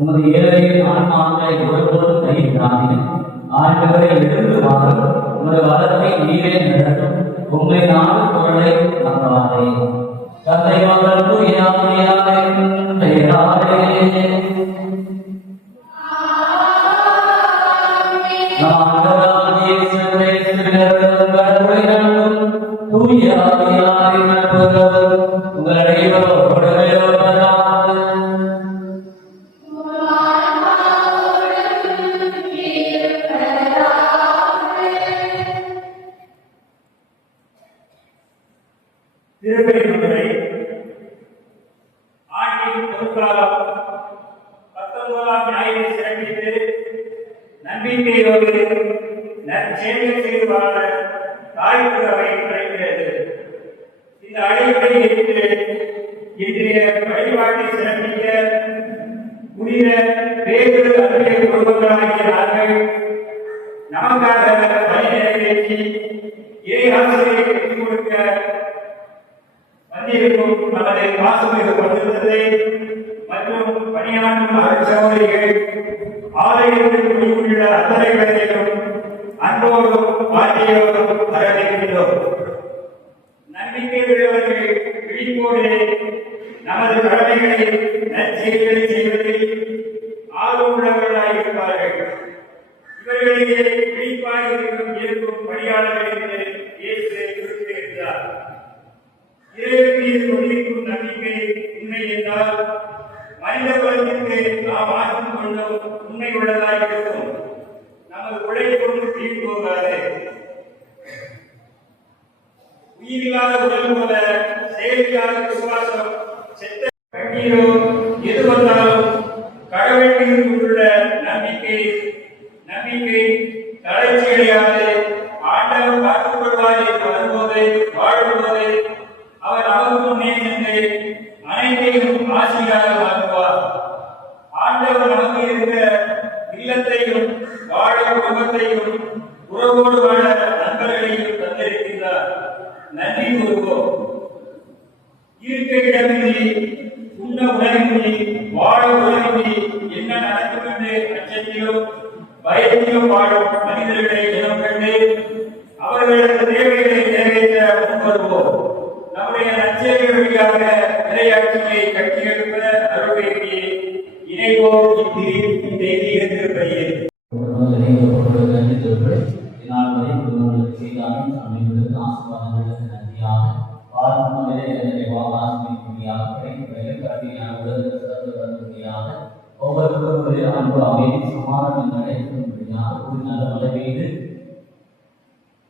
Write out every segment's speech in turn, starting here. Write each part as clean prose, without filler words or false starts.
உமது ஏழையை ஆன்மாக்களை ஒருபோதும் கைவிடாதீர். ஆண்டவரை எழுந்து வாருங்கள், உமது வளத்தை நீரே நடத்தும். உங்களை நாடு குரலை நம்பாதே. தந்தை மகள் தூயாவின் பெயராலே நம்பிக்கையோடு நற்செயல் செய்து வாழ தாய்க்கு அவை கிடைக்கிறது. இந்த அழைப்பை ஏற்று இன்றைய வழிபாட்டை சிறப்பிக்க புனித வேறு அன்றைய குடும்பங்களாகிய நாங்கள் நமக்காக வழி நிறைவேற்றி இறை ஆசிரியை பெற்றுக் கொடுக்க வந்திருக்கும் நமது பாசமிகு பத்திரத்தை மற்றும் பணியாற்றும் அருட்சகோதரிகள் ஆலயத்தில் குடியுள்ள அத்தனை பேரையும் அன்போடும் வாழ்க்கையோடும் வரவேற்கின்றோம். நம்பிக்கை உள்ளவர்கள் விழிப்போடு நமது கடமைகளை நற்செயல்களை செய்வதில் ஆர்வமுள்ளவர்களாக இருப்பார்கள். இவர்களுக்கு விழிப்பாக இருக்கும் பணியாளர்கள் என்று இயேசு குறிப்பிடுகிறார். இறைவன் மீது கொண்டிருக்கும் நம்பிக்கை உண்மை என்றால் மனித குலத்திற்கு நாம் ஆற்றும் கொண்டும் உண்மை உள்ளதாக இருக்கும். நமது உழைப்பும் வீண் போகாது. உயிரில்லாத உடல் போல செயலில்லாத விசுவாசம் செத்த கண்ணீரோ எது வந்தாலும் கடவுள் மீது கொண்டுள்ள நம்பிக்கை தளர்ச்சி அடையாது. ஆண்டவர் பார்த்துக் கொள்வார் என்று வரும்போது வாழும்போது அவர் நமக்கு முன்னே சென்று அனைத்தையும் ஆசையாக மாற்றுவார். ஆண்டவர் நமக்கு இருந்த இல்லத்தையும் வாழ குடும்பத்தையும் உறவோடு வாழ நண்பர்களையும் தந்திருக்கின்றார். கூறுவோம். இருக்க இடமின்றி, உண்ண உணவின்றி, வாழ உணவின்றி என்ன நடக்கும் என்று அச்சத்திலும் பயத்திலும் வாழும் மனிதர்களை இனம் கண்டு அவர்களது தேவைகளை நிறைவேற்ற முன்வருவோம். நம்முடைய நற்செய்தி வழியாக இறையாட்சியை கட்டியெழுப்ப அருள் வேண்டி இணைவோம் இத்தெய்தீக திருப்பதியில். ஒவ்வொருவருடைய அன்பு அமைதி சமாதானம் நடைபெறும்படியாக ஒரு நல்ல மழை பெய்து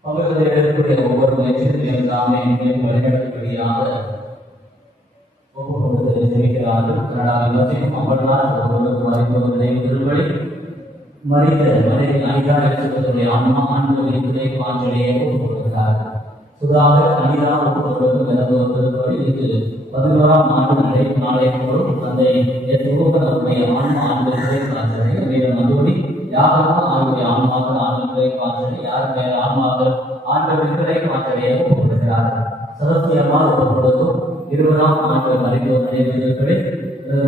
அவர்களை எடுக்கக்கூடிய ஒவ்வொரு முயற்சிகளையும் தாமே வழிநடத்தபடியாக ஒவ்வொரு ஜெயிக்கிறார்கள். கனடாவில் வசிக்கும் அமர்நாத் ஒவ்வொரு மறைப்பவர்களை திருவழி மறித்த மனிதன் அனிதா எடுத்துடைய ஆன்மா ஆண்களை துணை பாஞ்சலையே ஒப்புக்கொள்கிறார்கள். சுதாகர் அனிதா ஒப்புக்கொள்வது விளங்குவதற்கு இது 11ஆம் ஆண்டு நாளை போலும் தந்தை எத்தோடைய ஆன்மா ஆண்களை பாஞ்சலை மேலும் மதுரை யாரும் ஆண்களுடைய ஆன்மாக்கள் ஆண்களை பாஞ்சலை யார் மேல் ஆன்மாக்கள் ஆண்களை பாஞ்சலையே ஒப்புக்கொள்கிறார்கள். சரஸ்தியமாக ஒப்புக்கொள்வதும் 20ஆம் ஆண்டு மறைப்பவர்களை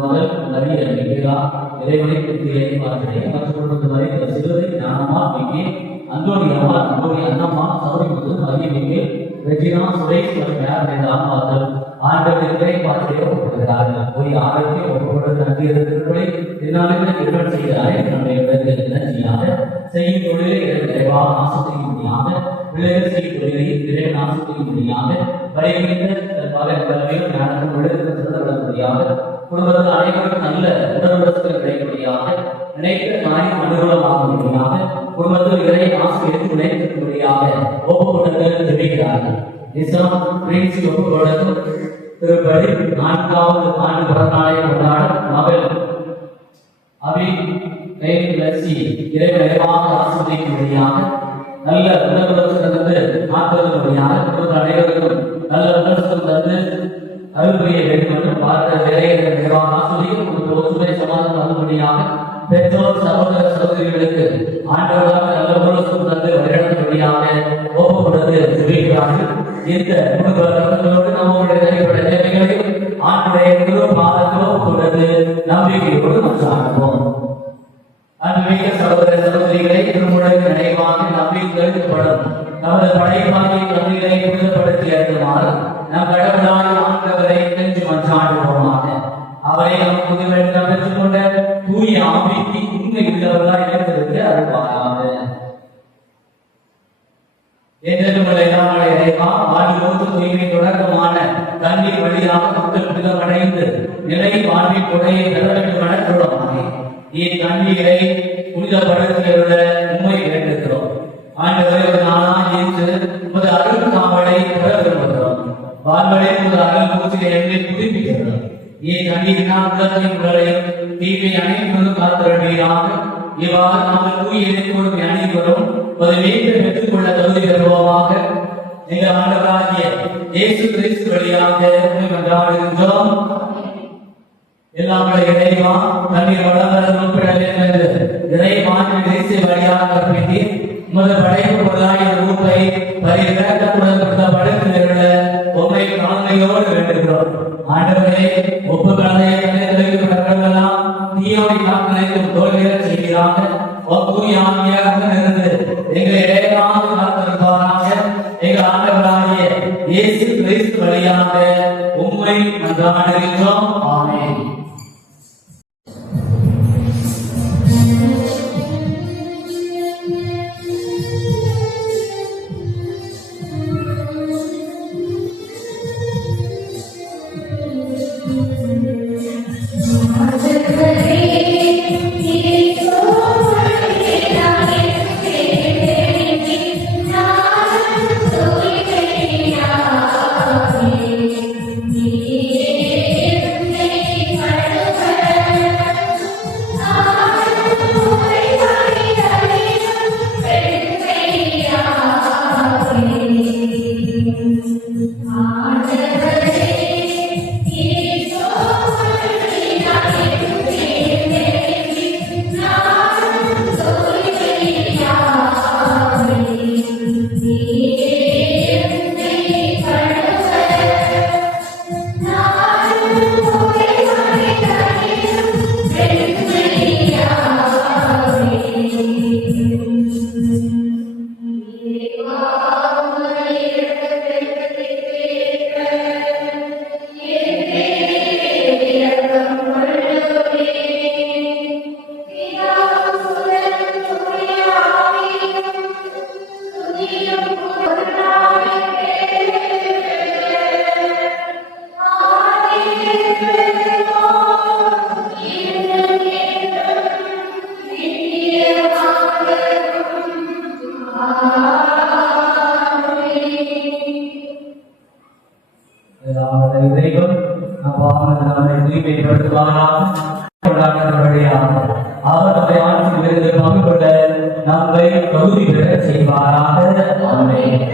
மகள் நடிகை நிகழா இறைவனை குறித்திலே பாஞ்சலை மற்றொரு மறைத்த சிறுவை ஞானமா மிகே அந்தோணி அம்மா அந்தோணி அண்ணம்மா சௌரி முதல் மகிய மிகே ரெஜினா சுரேஷ் மற்றும் யார் ஆன்மாக்கள் ஆண்டவர்களை பாத்திரையை ஒப்புக்கொள்கிறார்கள். போய் ஆரோக்கியம் ஒப்புக்கொண்டு நன்றிகளை இதனாலே நிறுவனம் செய்கிறாரே நம்முடைய நன்றியாக செய்யும் தொழிலை விரைவாக நாசம் முடியாத பிள்ளைகள் செய்யும் தொழிலை விரைவு நாசம் முடியாத பயிர்ந்த பலவையும் ஞானமும் விட முடியாத குடும்பத்தில் அனைவருக்கும் நல்ல உடல்நலத்தில் கிடைக்கக்கூடியாக நினைத்த காரியம் அனுகூலமாக முடியாக குடும்பத்தில் இறை ஆசை எடுத்து விளைவிக்கும்படியாக ஒப்புக்கொண்டு தெரிவிக்கிறார்கள். ஒப்புக்கொள்ளும் திருப்பதி 4வது ஆண்டு பிறந்தநாளை கொண்டாடும் மகள் அபி இறைவனைவாக ஆசிரியக்கும்படியாக நல்ல உடல்நலத்திலிருந்து ஆக்குவதற்கும்படியாக குடும்ப அனைவருக்கும் நல்ல உடல்நலம் தந்து அருள் புரிய வேண்டும் என்று பார்த்த வேலையை நிர்வாக ஆசிரியர் ஒற்றுமை சமாதானம் வரும்படியாக பெற்றோர் சகோதர சகோதரிகளுக்கு ஆண்டவராக நல்ல உலகம் தந்து வழிநடத்தும்படியாக ஒப்புக்கொண்டு தெரிவிக்கிறார்கள். இந்த குடும்பங்களோடு நம்முடைய கைப்பட தேவைகளையும் ஆண்டுடைய குரு பாதங்களோ கொண்டது நம்பிக்கையோடு மன்றாடுவோம். அன்பிக்க சகோதர சகோதரிகளை திருமுறை நினைவாக நம்பிக்கை எடுக்கப்படும் நமது படைப்பாகி கல்விகளை புனிதப்படுத்தி எழுதுமாறு நம் கடவுளாய் ஆண்டவரை நெஞ்சு மன்றாடுவோமாக. அவரை நம் புதுவெடுக்க பெற்றுக் கொண்ட தூய ஆவிக்கு உண்மை உள்ளவர்களாய் இழந்திருக்க அருள்வாராக. தூய்மை தொடக்கமான தண்ணீர் வழியாக மக்கள் புனிதமடைந்து நிலை வாழ்வின் கொடையை பெற வேண்டும் என கூறமானே இத்தண்ணீரை புனிதப்படுத்தியுள்ள உண்மை வேண்டுகிறோம். ஆண்டவரை உமது அருள் காவலை பெற விரும்புகிறோம். வாழ்வரை உமது அருள் பூச்சியை எண்ணில் புதுப்பிக்கிறோம். இத்தண்ணீரினால் உலகின் உடலையும் தீமை அனைவரும் காத்திரீராக. இவ்வாறு நாங்கள் தூய எதிர்கொள்ளும் அனைவரும் ஒரு வீட்டை பெற்றுக் கொள்ள தகுதி பெறுவோமாக. எங்கள் ஆண்டவராகிய இயேசு கிறிஸ்து வழியாக மன்றாடுகின்றோம். எல்லாம் இறைவா தண்ணீர் வளர்ந்து உட்பட இறை மாற்று தேசிய வழியாக கற்பித்து உமது படைப்பு பொருளாய் ஊட்டை பரிவிறக்கத்துடன் படுத்துள்ள உண்மை கலந்தையோடு வேண்டுகிறோம். ஆண்டவரே ஒப்பு கலந்தையெல்லாம் தீயோடி நாம் நினைக்கும் தோல்வியை செய்கிறாங்க. இருந்து எங்களை இடையமாக காத்திருப்பாராக. எங்கள் ஆண்டவராகிய இயேசு கிறிஸ்து வழியாக உம்மை மன்றாடுகின்றோம். ஆமென். Yeah. இறைவன் நம்மை தூய்மைப்படுத்துவாராக. அவர் நம்மை ஆட்சி விருது பங்கு கொண்ட நம்மை தகுதி பெற செய்வாராக. ஆமென்.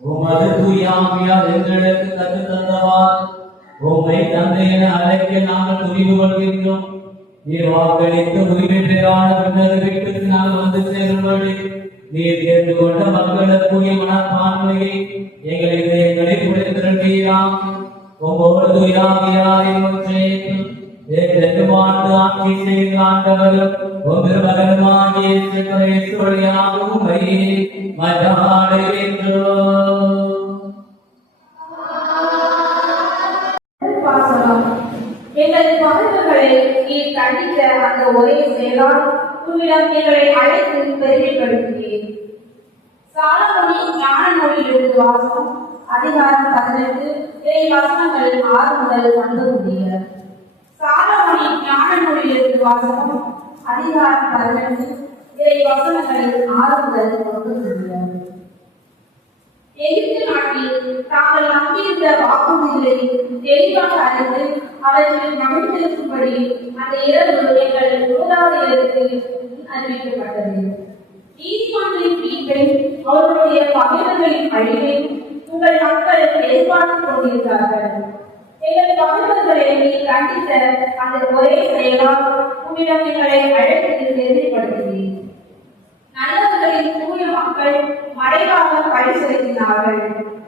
உமது தூயாமையால் எங்களுக்கு கற்றுத் தந்தவார் உம்மை தந்தை என அழைக்க நாங்கள் துணிவு கொள்கின்றோம். நீர் வாக்களித்து உரிமை பெறான பின்னர் வீட்டுக்கு நாங்கள் வந்து சேரும்படி நீர் தேர்ந்து கொண்ட மக்களுக்குரிய மனப்பான்மையை எங்களை புரிந்திருக்கிறாம். உம்மோடு தூயாமையாரின் மாண்டு ஆட்சி செய்த ஆண்டவரும் ஒன்று மகனுமாகிய வழியாகவும் எங்கள் பங்குகளை நீர் கண்டித்த அந்த ஒரே செயலால் உம்மிடம் எங்களை அழைத்து பெருமைப்படுத்தினேன். சாலமோனி ஞான நூலிலிருந்து வாசகம் அதிகாரம் 18 வசனங்கள் 6 முதல் 9 முடிய. சாலமோனி ஞான நூலிலிருந்து வாசகம் அதிகாரம் 18 வசனங்கள் 6 முதல் 9 முடிய. எகிப்து நாட்டில் தாங்கள் நம்பியிருந்த வாக்குறுதிகளை தெளிவாக அறிந்து அவற்றில் நம்பித்திருக்கும்படி அந்த இரவு எங்கள் மூதாதையருக்கு அறிவிக்கப்பட்டது. நீதிமன்றத்தின் தீர்ப்பை அவர்களுடைய பகைவர்களின் அழிவை உங்கள் மக்கள் எதிர்பார்த்துக் கொண்டிருக்கிறார்கள். எங்கள் பகைவர்களை நீ கண்டித்த அந்த ஒரே செயலால் உன்னிடம் எங்களை அழைத்து நெருக்கப்படுகிறேன். நல்லவர்களின் தூய மக்கள் மறைவாக பழி செலுத்தினார்கள்.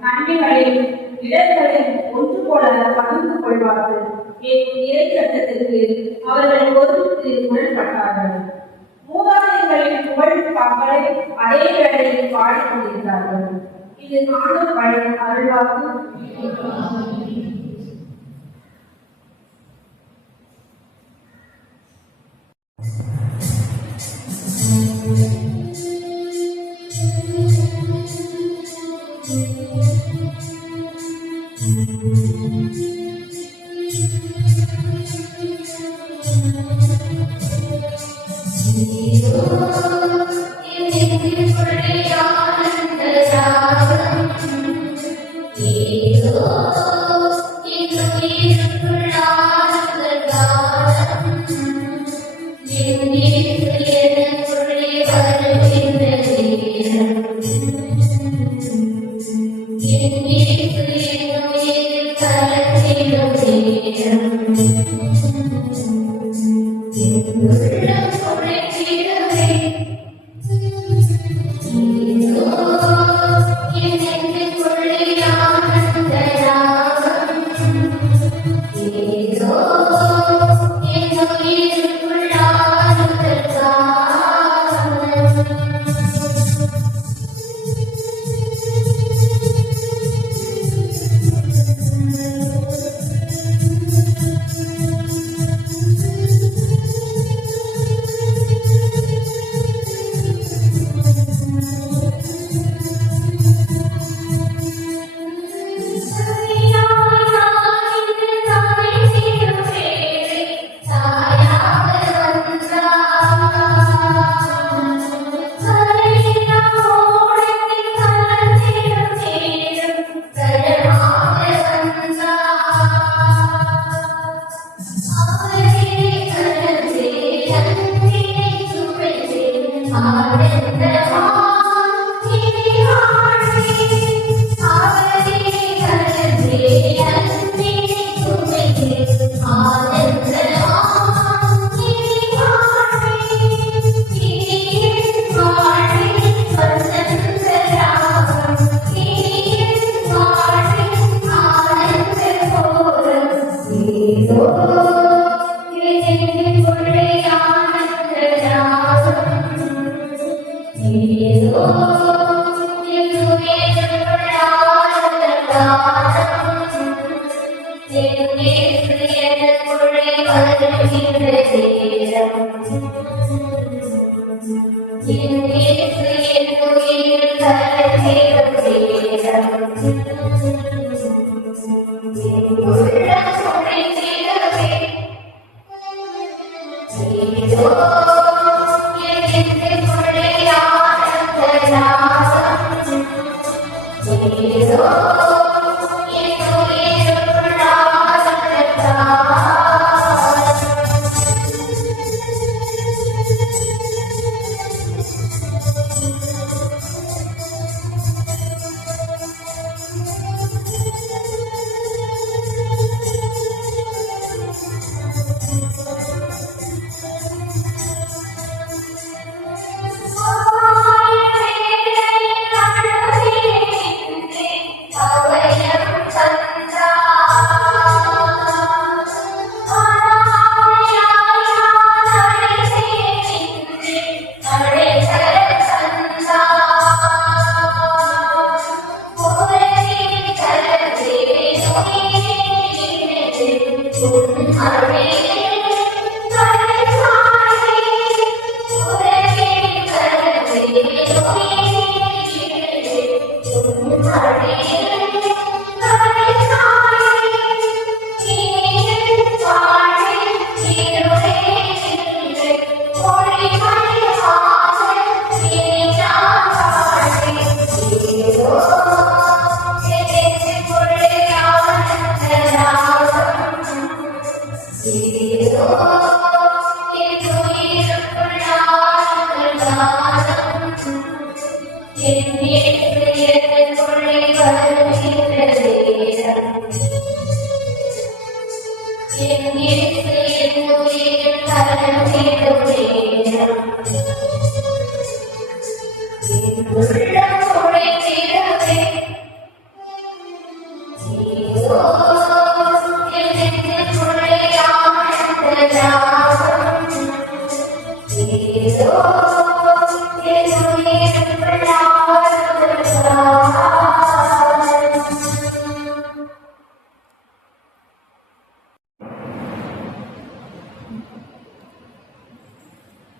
நன்மைகளில் இடர்களில் ஒன்று போல பகிர்ந்து கொள்வார்கள். என் இறை சட்டத்திற்கு அவர்கள் ஒருமித்து முரண்பட்டார்கள். மூதாதையர்களின் புகழ் பாக்களை அதே வேளையில் பாடிக்கொண்டிருந்தார்கள். இது ஆண்டவர் வழங்கும் அருள்வாக்கு.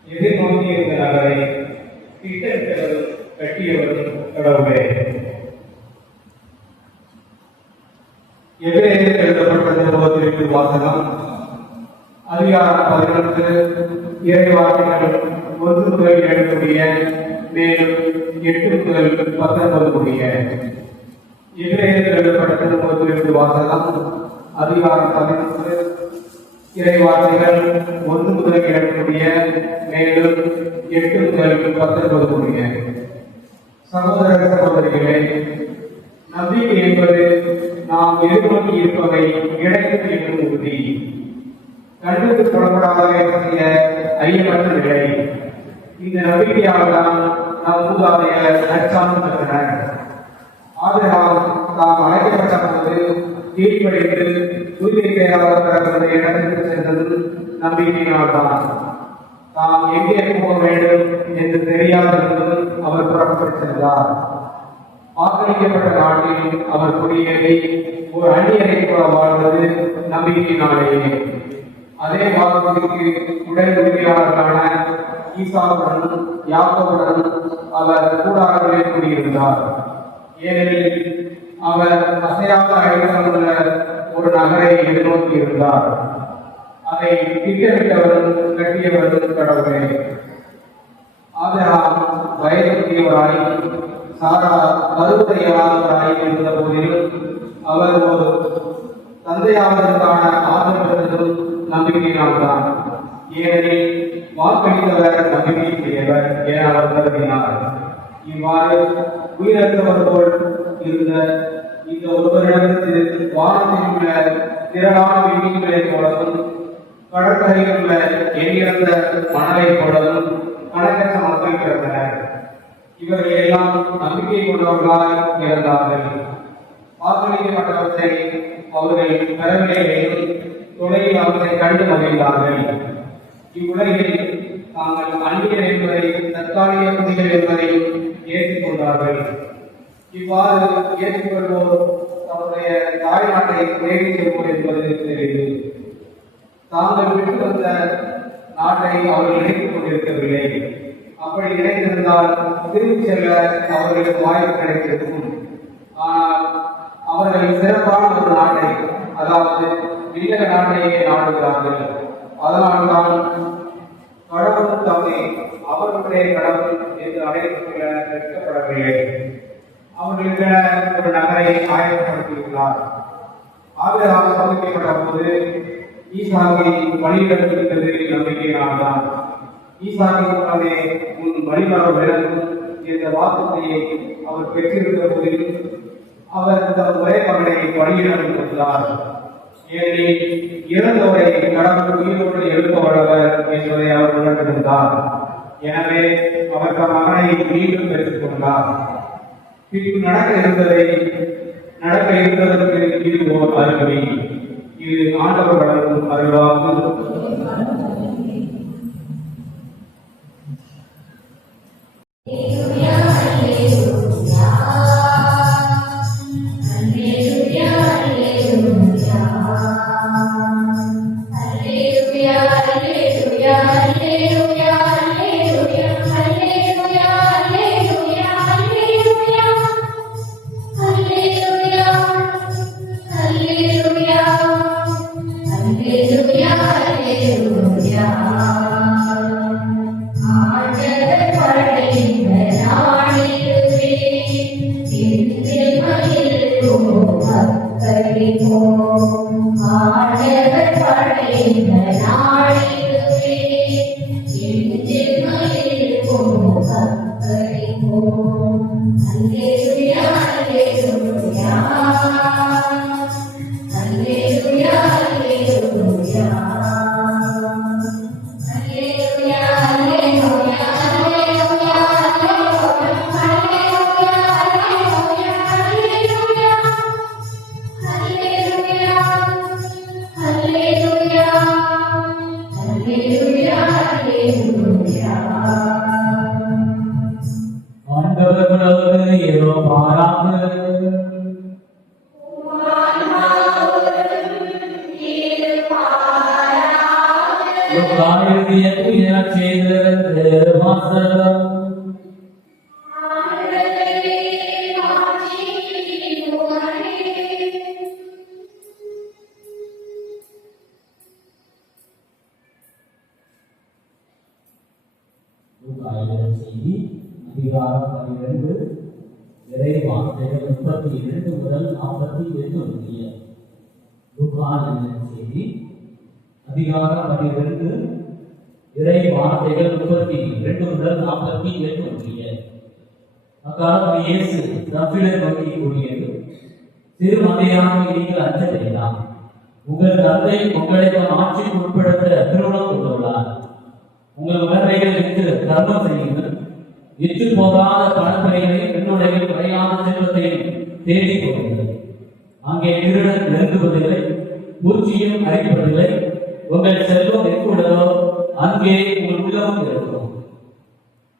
எதிர்நோக்கி இருந்த நகரை திட்டமிட்டவரும் கட்டியவரும் கடவுளே. எபிரேயருக்கு எழுதப்பட்ட நிருபத்திற்கு வாசகம் அதிகாரம் 18 இறைவார்த்தைகள் 1 முதல் 7 முடிய, மேலும் 8 முதல் 19 முடிய. எபிரேயருக்கு எழுதப்பட்ட நிருபத்திற்கு வாசகம் அதிகாரம் 18 இறைவார்த்தைகள் 1 முதல் 7 முடிய, மேலும் 8 முதல் 19 முடிய. சகோதர சகோதரிகளே, நம்பிக்கை என்பது நாம் எதிர்நோக்கி இருப்பவை கிடைக்கும் என்னும் உறுதி, கண்டுக்கு புறப்படாத ஐயமற்ற நிலை. இந்த நம்பிக்கையால் தான் நம் மூதாதையர் நற்சான்றம் பெற்றனர். ஆதலால் தாம் அழைக்கப்பட்ட போது கீழ்ப்படிந்து தூய்மையாளர் இடத்திற்கு சென்றது நம்பிக்கையினால் தான். தாம் எங்கே போக வேண்டும் என்று தெரியாதிருந்தும் அவர் புறப்பட்டு சென்றார். வாக்களிக்கப்பட்ட நாட்டில் அவர் குடியேறி ஒரு அந்நியரை போல வாழ்ந்தது நம்பிக்கையினாலேயே. அதே வாக்குறுதிக்கு உடல் உரிமையாளர்களான ஈசாவுடனும் யாக்கோவுடனும் அவர் கூடாரங்களில் குடியிருந்தார். ஏனெனில் அவர் அசையாத இடங்களுள்ள ஒரு நகரை எதிர்நோக்கி இருந்தார். அதை திட்டமிட்டவரும் கட்டியவரும் கடவுளே. ஆபிரகாம் வயது முதியவராய், சாரா பருவதையாளராய் இருந்த போதிலும் அவர் ஒரு தந்தையாவதற்கான ஆதரவு பெற்றதும் நம்பிக்கையினால்தான். ஏனெனில் வாக்களித்தவர் நம்பிக்கையுடையவர் என அவர் கருதினார். இவ்வாறு உயிரற்றவர் போல் இருந்த இந்த ஒருவரிடமிருந்து வானத்தில் உள்ள திரளான விண்மீன்களை போலவும் கடற்கரையில் உள்ள எண்ணிறந்த மணலை போலவும் கணக்கற்ற மக்கள் பிறந்தனர். இவர்கள் எல்லாம் நம்பிக்கை கொண்டவர்களாய் இறந்தார்கள். வாக்களிக்கப்பட்டவற்றை அவர்கள் பெறவில்லை, தொலைவில் அவற்றை கண்டு மகிழ்ந்தார்கள். இவ்வுலகில் தாங்கள் அந்நியர் என்பதை தற்காலிக குடிகள் என்பதை ஏற்றுக்கொண்டார்கள். இவ்வாறு ஏற்றுக்கொள்வோர் தம்முடைய தாய்நாட்டை தேடி செல்வோர் என்பது தெரிவு. தாங்கள் விட்டு வந்த நாட்டை அவர்கள் நினைத்துக் கொண்டிருக்கவில்லை. அப்படி நினைத்திருந்தால் திரும்பி செல்ல அவர்களுக்கு வாய்ப்பு கிடைத்திருக்கும். ஆனால் அவர்கள் சிறப்பான ஒரு நாட்டை, அதாவது வில்லக நாட்டையே நாடுகிறார்கள். அதனால்தான் கடவுள் தம்மை அவர்களுடைய கடவுள் என்று அழைத்துக் கொள்ள வெட்கப்படவில்லை. அவர்களுக்கு ஒரு நகரை ஆயத்தப்படுத்தியுள்ளார். ஆபிரகாம் சோதிக்கப்பட்ட போது ஈசாக்கை பலியிடப்பட்டிருக்கிறது நம்பிக்கையினால்தான். ஈசாக்கின் மூலமே உன் வழிபாடு விளங்கும் என்ற வாக்குறுதியை அவர் பெற்றிருந்த போதிலும் அவர் தம் ஒரே மகனை பலியிடம் கொண்டார். ஏனெனில் இறந்தவரை கடவுள் உயிரோடு எழுப்ப வல்லவர் என்பதை அவர் உணர்ந்திருந்தார். எனவே அவர் தம் மகனை மீண்டும் பெற்றுக் கொண்டார். பின்பு நடக்க இருந்ததற்கு இது ஓர் அறிகுறி. இது ஆண்டவர் வழங்கும் அருள்வாக்கு. Hallelujah, hallelujah. வாழ்விய துயர் செய்தது வாசகம். செய்தி அதிகாரம் 12 இறை வார்த்தைகள் 32 முதல் 48 முடிய. செய்தி அதிகாரம் 12 இறை வார்த்தைகள் 32 முதல் 48 முடிய. அக்காலத்தில் இயேசு தம்மிடம் நோக்கி கூறியது, சிறு மந்தையாக நீங்கள் அஞ்ச வேண்டாம். உங்கள் தந்தை உங்களை ஆட்சிக்கு உட்படுத்த திருமணம் கொண்டுள்ளார். உங்கள் உணர்வைகள் விட்டு கர்மம் செய்யுங்கள். விற்று போகாத பணப்பைகளையும் என்னுடைய குறையாத செல்வத்தையும் தேடிக் கொள்ளுங்கள். அங்கே திருடன் நெருங்குவதில்லை, பூச்சியும் அரிப்பதில்லை. உங்கள் செல்வம் எங்குள்ளதோ அங்கே உங்கள் உள்ளமும் இருக்கும்.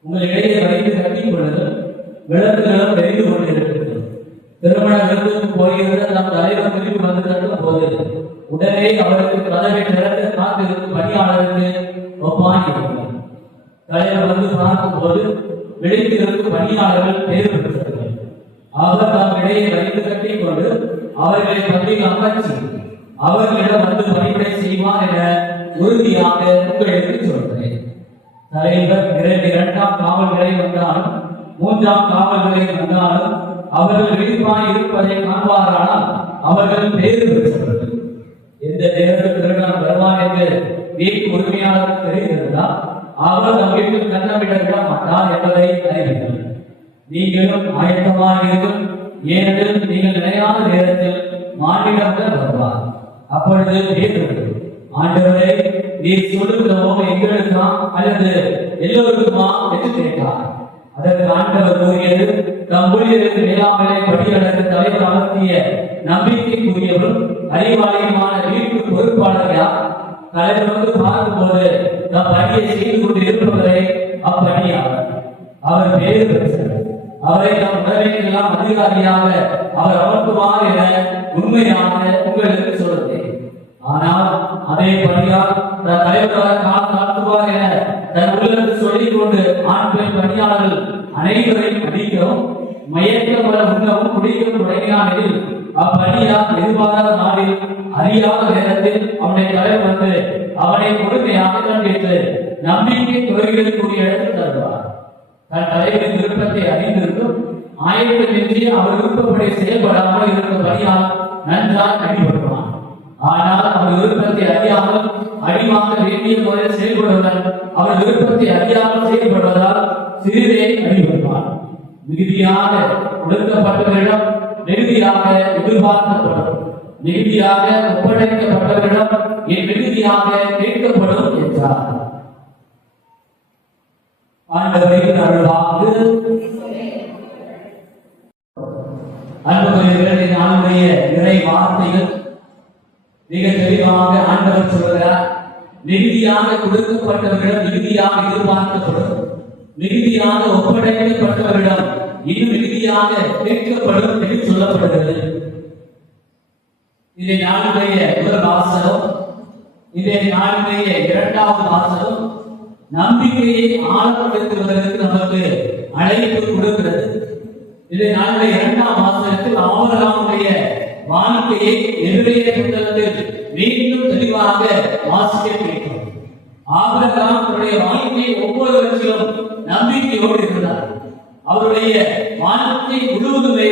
உங்கள் இடையே வைத்து கட்டிக் கொள்ளுங்கள். விளக்குகளும் எரிந்து கொண்டிருக்கிறது. திருமண விருந்துக்கு போயிருந்த நம் தலைவர் திரும்பி வந்து தட்டும் போது உடனே அவருக்கு கதவை திறந்து காத்திருக்கும் பணியாளருக்கு ஒப்பாயிருக்கிறார். தலைவர் வந்து பார்க்கும் போது விழித்திருக்கும் பணியாளர்கள் பேர் பெற்றார்கள். அவர் தம் இடையே வைத்து கட்டிக் கொண்டு அவர்களை பள்ளியில் அமர்ச்சி அவர்களிடம் வந்து பணிவிடை செய்வார் என உறுதியாக உங்களுக்கு சொல்கிறேன். தலைவர் 2ஆம் காவல் நிலையம் வந்தாலும் 3ஆம் காவல் நிலையம் வந்தாலும் அவர்கள் விழிப்பாய் இருப்பதை காண்பாரானால் அவர்கள் பேர் பெற்றவர்கள். எந்த நேரத்தில் திருடன் வருவார் என்று வீட்டு உரிமையாளருக்கு தெரிந்திருந்தால் அவர் நம் வீட்டில் கண்ணமிட விட மாட்டார் என்பதை அறிவீர்கள். நீங்களும் ஆயத்தமாக இருக்கும், ஏனெனில் நீங்கள் நிலையான நேரத்தில் மாநிலங்கள் வருவார். அப்பொழுது பேதுரு, ஆண்டவரே, நீர் சொல்லுகிறதோ எங்களுக்கா அல்லது எல்லோருக்குமா என்று கேட்டார். அதற்கு ஆண்டவர் கூறியது, தம் ஊழியருக்கு மேலாமலை படியளக்கு தலைவர் அமர்த்திய நம்பிக்கைக்குரியவரும் அறிவாளியுமான வீட்டு பொறுப்பாளர் யார்? தலைவர் வந்து பார்க்கும்போது நம் பணியை செய்து கொண்டு இருப்பவரை அப்பணியாளர். அவர் பேறு பெற்றார். அவரை நம் உறவைக்கெல்லாம் அதிகாரியாக அவர் அமர்த்துவார் என உண்மையாக உங்களுக்கு சொல்லுகிறேன். ஆனால் அதே பணியால் தன் தலைவராக கால் தாழ்த்துவார் என தன் உள்ளத்தில் சொல்லிக் கொண்டு ஆண் பெண் பணியாளர்கள் அனைவரையும் அடிக்கவும் மயக்கப்பட உண்ணவும் குடிக்கவும் தொடங்கினானில் அப்பணியால் எதிர்பாராத நாளில் அறியாத நேரத்தில் அவனை தலைவர் வந்து அவனை முழுமையாக கண்டித்து நம்பிக்கை துறைகளுக்குரிய இடத்தில் தருவார். தன் தலைவரின் விருப்பத்தை அறிந்திருக்கும் ஆயத்தமின்றி அவர் விருப்பப்படி செயல்படாமல் இருக்கும் பணியால் நன்றாக அடிபடுவான். ஆனால் அவர் விருப்பத்தை அறியாமல் அடிவாங்க வேண்டிய முறையில் செயல்படுவதால் அவர் விருப்பத்தை அறியாமல் செயல்படுவதால் சிறிதே அடிபடுவார். மிகுதியாக கொடுக்கப்பட்டவரிடம் மிகுதியாக எதிர்பார்க்கப்படும், மிகுதியாக ஒப்படைக்கப்பட்டவரிடம் என் மிகுதியாக கேட்கப்படும் என்றார். ஆண்டவரின் அருள்வாக்கு. அன்புக்குரியவர்களே, நாளுடைய இறை வார்த்தைகள் மிக தெளிவாக ஆண்டவர் சொல்கிறார். மிகுதியாக கொடுக்கப்பட்டவரிடம் மிகுதியாக எதிர்பார்க்கப்படும், மிகுதியாக ஒப்படைக்கப்பட்டவரிடம் இன்னும் மிகுதியாக கேட்கப்படும் என்று சொல்லப்படுகிறது. இதை நாளுடைய முதல் வாசகம், இதை நாளுடைய 2வது வாசகம் நம்பிக்கையை ஆழப்படுத்துவதற்கு நமக்கு அழைப்பு கொடுக்கிறது. இதை நாளுடைய 2ஆம் வாசகத்தில் ஆபிரகாமுடைய வாழ்க்கையை எபிரேய புத்தகத்தில் மீண்டும் தெளிவாக வாசிக்க கேட்கிறோம். ஆபிரகாம் தன்னுடைய வாழ்க்கையை ஒவ்வொருவற்றிலும் நம்பிக்கையோடு இருந்தார். அவருடைய வாழ்க்கை முழுவதுமே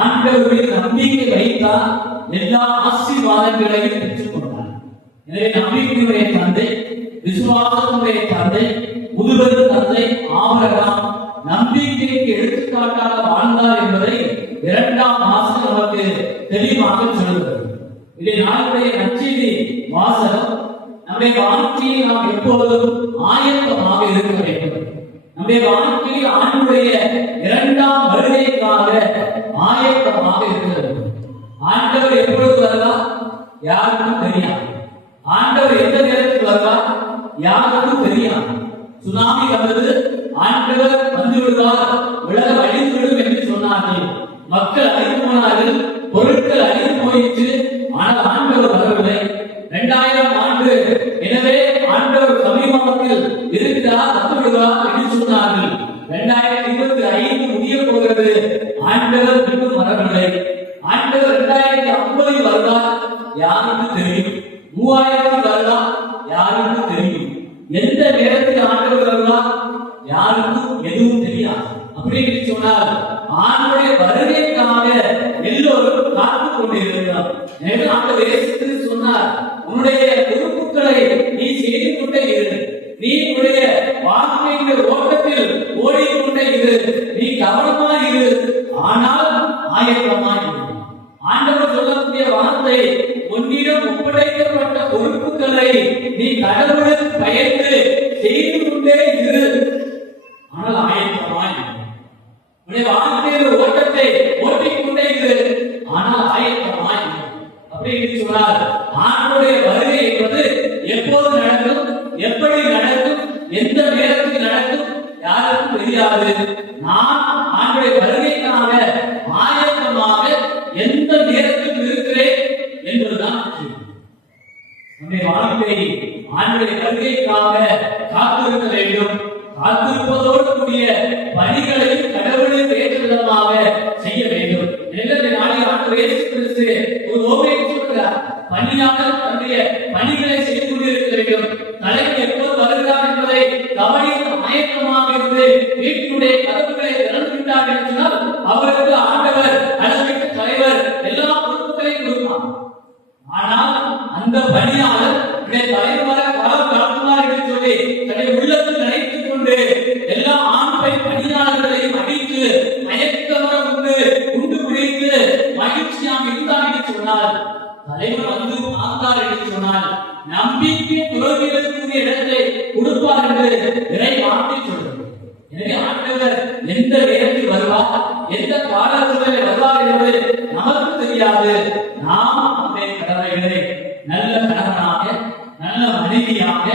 ஆண்டவருடைய நம்பிக்கை வைத்தால் எல்லா ஆசீர்வாதங்களையும் பெற்றுக் கொண்டார். எனவே நம்பிக்கையுடைய தந்தை, விசுவாசத்துடைய தந்தை, முதுபெரு தந்தை ஆபிரகாம் நம்பிக்கைக்கு எடுத்துக்காட்டாக வாழ்ந்தார் என்பதை 2ஆம் வாசகம் நமக்கு தெளிவாக சொல்கிறது. இதை நாளுடைய நற்செய்தி வாசகம் நம்முடைய வாழ்க்கையில் நாம் எப்பொழுதும் ஆயத்தமாக இருக்க வேண்டும். நம்முடைய வாழ்க்கையில் ஆண்டுடைய 2ஆம் வருகைக்காக ஆயத்தமாக இருக்க வேண்டும். ஆண்டவர் எப்பொழுது வருவார் யாருக்கும் தெரியாது. ஆண்டவர் எந்த நேரத்தில் வருவார் யாருக்கும் தெரியாது. சுனாமி வந்தது, ஆண்டவர் வந்து விடுவார், உலகம் அழிந்துவிடும் என்று சொன்னார்கள். மக்கள் அழிந்து போனார்கள், பொருட்கள் அழிந்து போயிற்று. ஆனால் ஆண்டவர் வரவில்லை. 2000 ஆண்டு. எனவே ஆண்டவர் 3000 வரலாம், யாருக்கும் தெரியும். எந்த நேரத்தில் ஆண்டவர் வருவார் யாருக்கும் எதுவும் தெரியாது. அப்படின்னு சொன்னால் ஆண்டவருடைய வருகைக்காக எல்லோரும் காத்துக் கொண்டிருக்கிறார். எனவே ஆண்டவர் இயேசு சொன்னார், உன்னுடைய பொறுப்புகளை நீ செய்து கொண்டே இரு, நீ உன்னுடைய வாழ்க்கையின் ஓட்டத்தில் ஓடிக்கொண்டே இரு, நீ கவனமாய் இரு, ஆனால் ஆயத்தமாய் இரு. ஆண்டவர் சொல்லக்கூடிய வார்த்தை, உன்னிடம் ஒப்படைக்கப்பட்ட பொறுப்புகளை நீ கடவுளுக்கு பயந்து செய்து கொண்டே இரு, ஆனால் ஆயத்தமாய் இரு. உன்னுடைய வாழ்க்கையின் ஓட்டத்தை ஓட்டிக்கொண்டே இரு, ஆனால் ஆயத்தமாய் இரு. அப்படின்னு சொன்னார். ஆண்டவருடைய வருகை என்பது எப்போது நடக்கும், எப்படி நடக்கும், எந்த நேரத்தில் நடக்கும் யாருக்கும் தெரியாது. நான் ஆண்டவருடைய வருகைக்காக ஆயத்தமாக எந்த நேரத்தில் இருக்கிறேன் என்பதுதான் நம்முடைய வாழ்க்கை. ஆண்டவருடைய வருகைக்காக காத்திருக்க வேண்டும். காத்திருப்பதோடு கூடிய பணிகளையும் கடவுளுக்கு ஏற்ற விதமாக செய்ய வேண்டும். எனவே நாளில் ஆண்டவர் இயேசு கிறிஸ்து ஒரு ஓமையை சொல்கிறார். பணியாளர் தன்னுடைய பணிகளை செய்து கொண்டிருக்க வேண்டும். தலைவர் எப்போது வருகிறார் என்பதை கவனித்து மயக்கமாக இருந்து வீட்டுடைய கதவுகளை திறந்து விட்டார் என்று சொன்னால் அவருக்கு ஆண்டவர் அளவிட்டு தலைவர் எல்லா பொறுப்புகளையும் கொடுப்பார். ஆனால் அந்த பணியாளர் தலைவராக காலம் காட்டுவார் என்று சொல்லி தன்னுடைய உள்ளத்தில் நினைத்துக் கொண்டு எல்லா ஆண் பெண் பணியாளர்களையும் அடித்து மயக்கமர உண்டு குடித்து மகிழ்ச்சியாக இருந்தார் என்று சொன்னால், தலைவர் வந்து பார்த்தார் என்று சொன்னால் நம்பிக்கை துறவிகளுக்குரிய இடத்தை கொடுப்பார் என்று இறை வார்த்தை சொல்கிறது. எனவே ஆண்டவர் எந்த நேரத்தில் வருவார், எந்த காலத்தில் வருவார் என்பது நமக்கு தெரியாது. நாம் நம்முடைய கடமைகளை நல்ல கணவனாக, நல்ல மனைவியாக,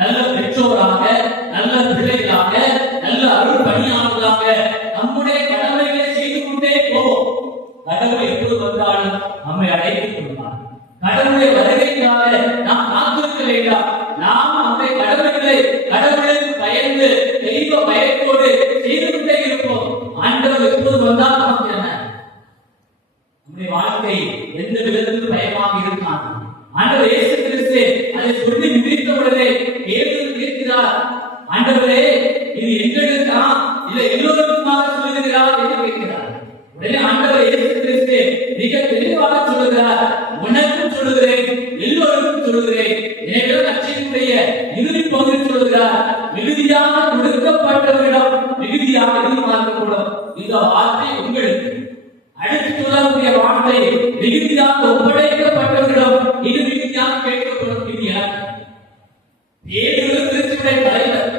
நல்ல பெற்றோராக, நல்ல பிள்ளைகளாக, நல்ல அருள் பணியாளர்களாக நம்முடைய கடமைகளை செய்து கொண்டே போவோம். கடவுள் எப்போது வந்தாலும் நம்மை அழைத்துக் கொள்வார். கடவுளுடைய வருகைக்காக நாம் காத்திருக்க வேண்டாம். நாம் நம்முடைய கடமைகளை கடவுளுக்கு பயந்து தெய்வ பயத்தோடு செய்து கொண்டே இருப்போம். ஆண்டவர் எப்போது வந்தால் நமக்கு என்ன, நம்முடைய வாழ்க்கை எந்த விதத்திற்கு பயமாக இருக்காது. ஆண்டவர் இயேசு கிறிஸ்து அதை சொல்லி முடித்தவுடனே கேள்வி கேட்கிறார், ஆண்டவரே இது எங்களுக்கா இல்ல எல்லோருக்குமாக சொல்லுகிறார் என்று கேட்கிறார். உடனே ஆண்டவர் இயேசு கிறிஸ்து மிக தெளிவாக சொல்லுகிறார், உனக்கும் சொல்லுகிறேன், எல்லோருக்கும் சொல்லுகிறேன். எனவே நற்செய்தியுடைய இறுதி பகுதியில் சொல்லுகிறார், மிகுதியாக கொடுக்கப்பட்டவரிடம் மிகுதியாக எதிர்பார்க்கப்படும். இந்த வார்த்தை உங்களுக்கு. அடுத்து சொல்லக்கூடிய வார்த்தை, மிகுதியாக ஒப்படைக்கப்பட்டவரிடம் இது மிகுதியாக கேட்கப்படும். இது எனக்கு. பேதுரு கிறிஸ்துவின் தலைவர்,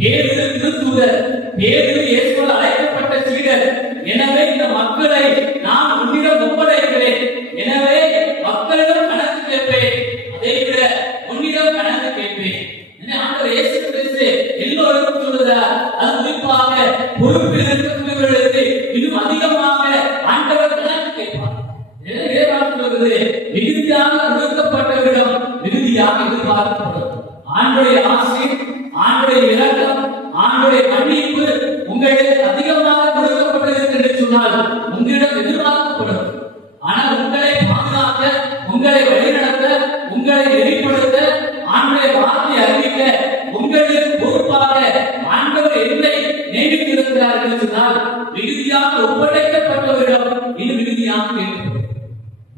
பேதுரு கிறிஸ்துவர், பேதுரு இயேசுவால் அழைக்கப்பட்ட சீடர். எனவே இந்த மக்களை நான் உன்னிடம் ஒப்படைக்கிறேன். எனவே மக்களிடம் கணக்கு கேட்பேன், அதை விட உன்னிடம் கணக்கு கேட்பேன். ஆண்டவர் இயேசு கிறிஸ்து எல்லோருக்கும் சொல்லுகிறார். அது குறிப்பாக பொறுப்பில் இருக்கக்கூடியவர்களுக்கு இன்னும் அதிகமாக ஆண்டவர் கணக்கு கேட்பார். எனவே சொல்லுகிறது, மிகுதியாக கொடுக்கப்பட்டவரிடம் மிகுதியாக எதிர்பார்க்கப்படும். ஆண்டவருடைய ஆசை, ஆண்டவருடைய இரக்கம், ஆண்டவருடைய மன்னிப்பு உங்களுக்கு அதிகமாக கொடுக்கப்பட்டது என்று சொன்னால் உங்களிடம் எதிர்பார்க்கப்படும். ஆனால் உங்களை பாதுகாக்க, உங்களை வழிநடத்த, உங்களை நெறிப்படுத்த, ஆண்டவருடைய வார்த்தை அறிவிக்க உங்களுக்கு பொறுப்பாக ஆண்டவர் என்னை நியமித்திருக்கிறார் என்று சொன்னால் மிகுதியாக ஒப்படைக்கப்பட்டவரிடம் இது மிகுதியாக கேட்கப்படும்.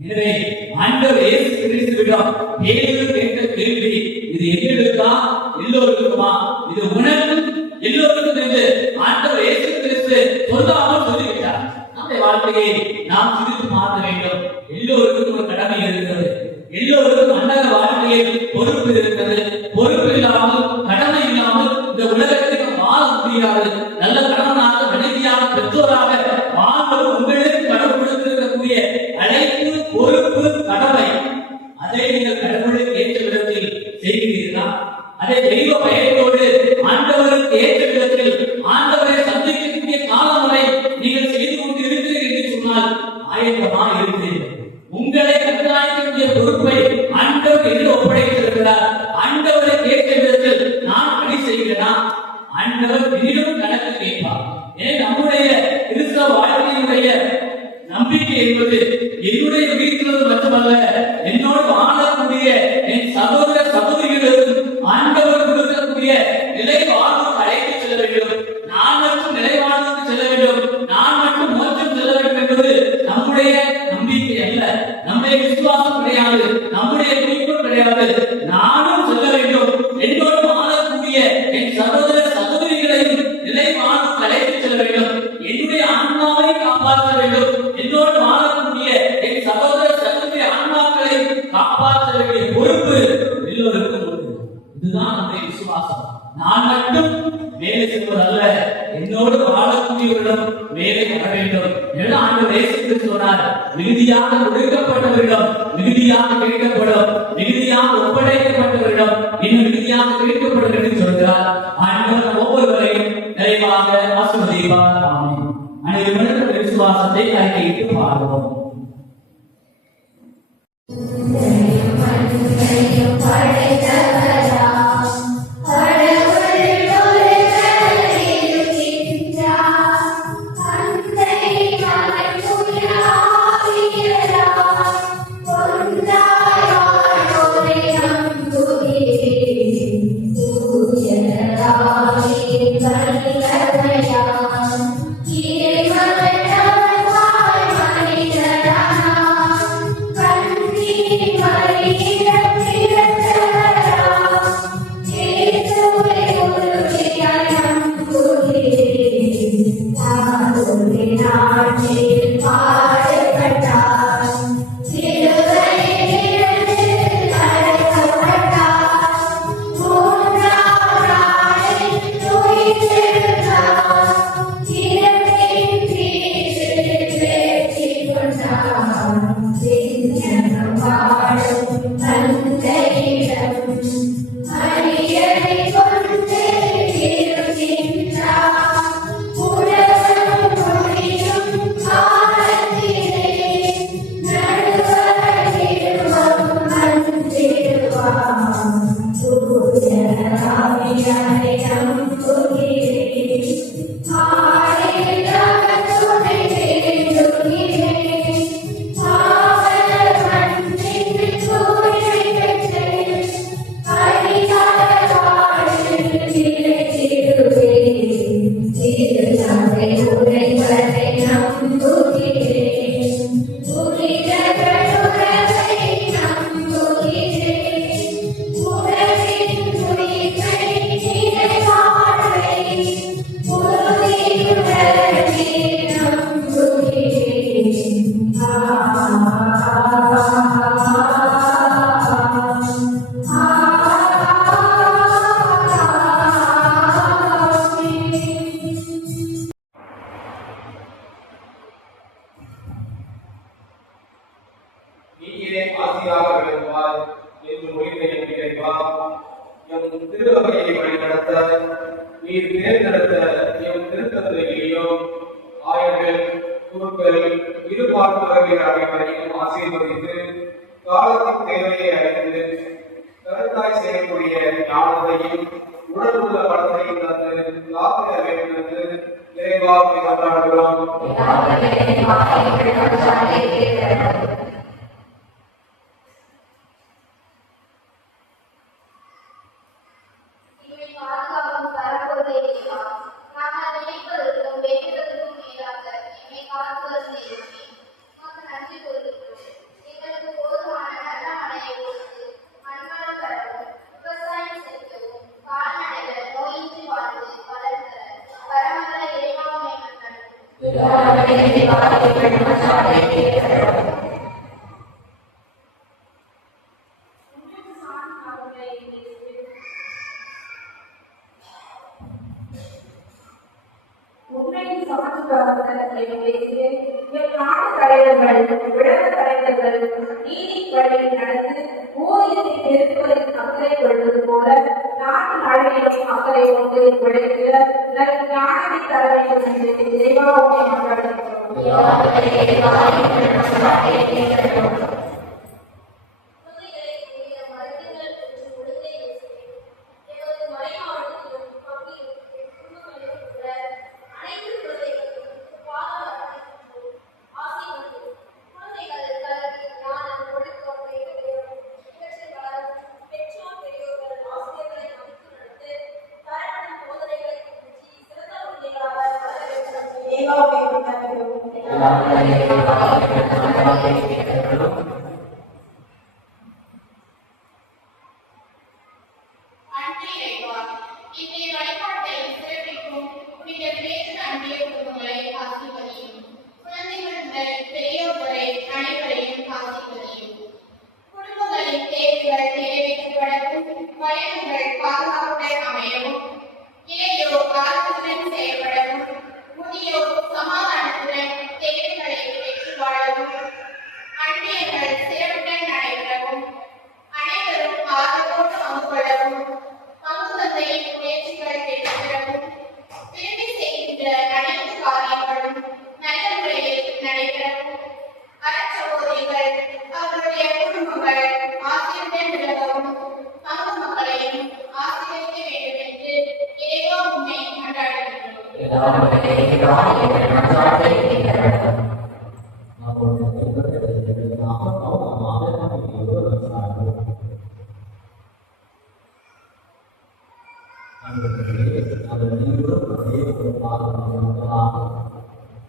எனவே ஆண்டவர் இயேசு கிறிஸ்துவிடம் பேதுரு கேட்ட கேள்வி, இது எங்களுக்கா எல்லோருக்குமா, இது உனக்கும் எல்லோருக்கும் என்று ஆண்டவர் இயேசு கிறிஸ்து சொல்லாமல் சொல்லிவிட்டார். நம்முடைய வாழ்க்கையை நாம் சிரித்து மாற்ற வேண்டும். எல்லோருக்கும் ஒரு கடமை இருக்கிறது. எல்லோருக்கும் அன்னக வாழ்க்கையில் பொறுப்பு இருக்கிறது. பொறுப்பு இல்லாமல், கடமை இல்லாமல் இந்த உலகத்தில் வாழ முடியாது. நல்ல கணவனாக, மனைவியாக, பெற்றோராக வாழ்வது உங்களுக்கு கடவுள் கொடுத்திருக்கக்கூடிய அழைப்பு, பொறுப்பு, கடமை. அதை நீங்கள் கடவுளுக்கு ஏற்ற விதத்தில் செய்கிறீர்களா? அதை தெய்வ பயத்தோடு ஆண்டவருக்கு ஏற்ற விதத்தில் ஆண்டவரை சந்திக்கக்கூடிய காலம் வரை நீங்கள் செய்து கொண்டு இருக்கிறீர்கள் என்று சொன்னால் ஆயத்தமாக இருக்கிறீர்கள். உங்களை கட்டாயக்கூடிய பொறுப்பை ஆண்டவர் என்று ஒப்படைத்திருக்கிறார். ஆண்டவரை கேட்க விதத்தில் நான் பணி செய்கிறேனா? ஆண்டவர் இன்னும் கணக்கு கேட்பார். ஏன் நம்முடைய கிறிஸ்தவ வாழ்க்கையினுடைய நம்பிக்கை என்பது என்னுடைய வீட்டில் மட்டுமல்ல, என்னோடு வாழக்கூடிய என் நம்முடைய விசுவாசம் கிடையாது, நம்முடைய குறிக்கோள் கிடையாது. நானும் செல்ல வேண்டும், என்னோடு வாழக்கூடிய என் சகோதர சகோதரிகளையும் நிலை வாழ்வு அழைத்து செல்ல வேண்டும், என்னுடைய ஆன்மாவை காப்பாற்ற வேண்டும், என்னோடு வாழக்கூடிய என் சகோதர சகோதரி ஆன்மாக்களை காப்பாற்ற வேண்டிய பொறுப்பு எல்லோருக்கும் உண்டு. இதுதான் நம்முடைய விசுவாசம். நான் மட்டும் மேலே செல்வதல்ல, என்னோடு வாழக்கூடியவரிடம் மேலே வர வேண்டும். ஆண்டவர் இயேசு கிறிஸ்து சொன்னார், மிகுதியாக ஒடுக்கப்பட்டவரிடம் மிகுதியாக கேட்கப்படும், மிகுதியாக ஒப்படைக்கப்பட்டவரிடம் இன்னும் மிகுதியாக கேட்கப்படும் என்று சொல்கிறார். ஆண்டவர் ஒவ்வொருவரையும் நிறைவாக ஆசீர்வதிப்பார். ஆமென். அனைவரும் விசுவாசத்தை அறிக்கையிட்டு பாடுவோம். நீயே ஆசியாக விளங்குவாய் என்று மொழிந்த என் இறைவா, எம் திருவகையை வழிநடத்த நீர் தேர்ந்தெடுத்த எம் திருத்தந்தையையும் ஆயர்கள், குருக்கள், இருபார்ப்பவர்கள் அனைவரையும் ஆசீர்வதித்து காலத்தின் தேவையை அறிந்து கருத்தாய் செய்யக்கூடிய ஞானத்தையும் உடல் உள்ள பலத்தையும் தந்து காத்திட வேண்டும் என்று இறைவா கொண்டாடுகிறோம். உண்மையின் சமாச்சாரத்தை பேசிய எம் நாட்டு தலைவர்கள், உலக தலைவர்கள் நீதி வழியில் நடந்து ஊதியத்தை பெருக்குவதில் அக்கறை கொள்வது போல நாட்டு நலனிலும் அக்கறை கொண்டு உழைக்கிற ஞானத்தை தர வேண்டும் என்று இறைவாவுடைய மக்கள்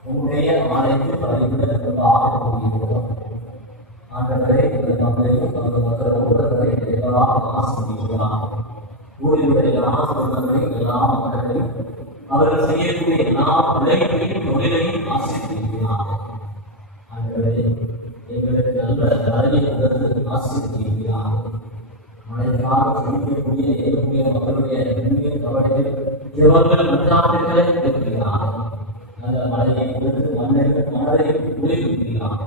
உங்களுடைய ஆணைக்கு பரிந்துரையாக கூறுகிறோம். ஆண்டவரே, இந்த தந்தையும் தமது மக்களோடு எல்லாம் ஆசிரியர்களாக ஊழியருடைய எல்லா சொந்தங்களையும் எல்லா மக்களையும் அவர்கள் செய்யக்கூடிய எல்லா உலகையும் தொழிலையும் ஆசிரியர்களாக ஆண்டவரே, எங்களுக்கு நல்ல தலையை உணர்ந்து ஆசிரியர்களாக மழைக்காக செய்யக்கூடிய ஏற்கக்கூடிய மக்களுடைய இந்திய கவலைகள் ஜெபங்கள் மற்றாற்றுகளை இருக்கிறார். நல்ல மழையை கொடுத்து மண்ணை உழைக்கிறார்.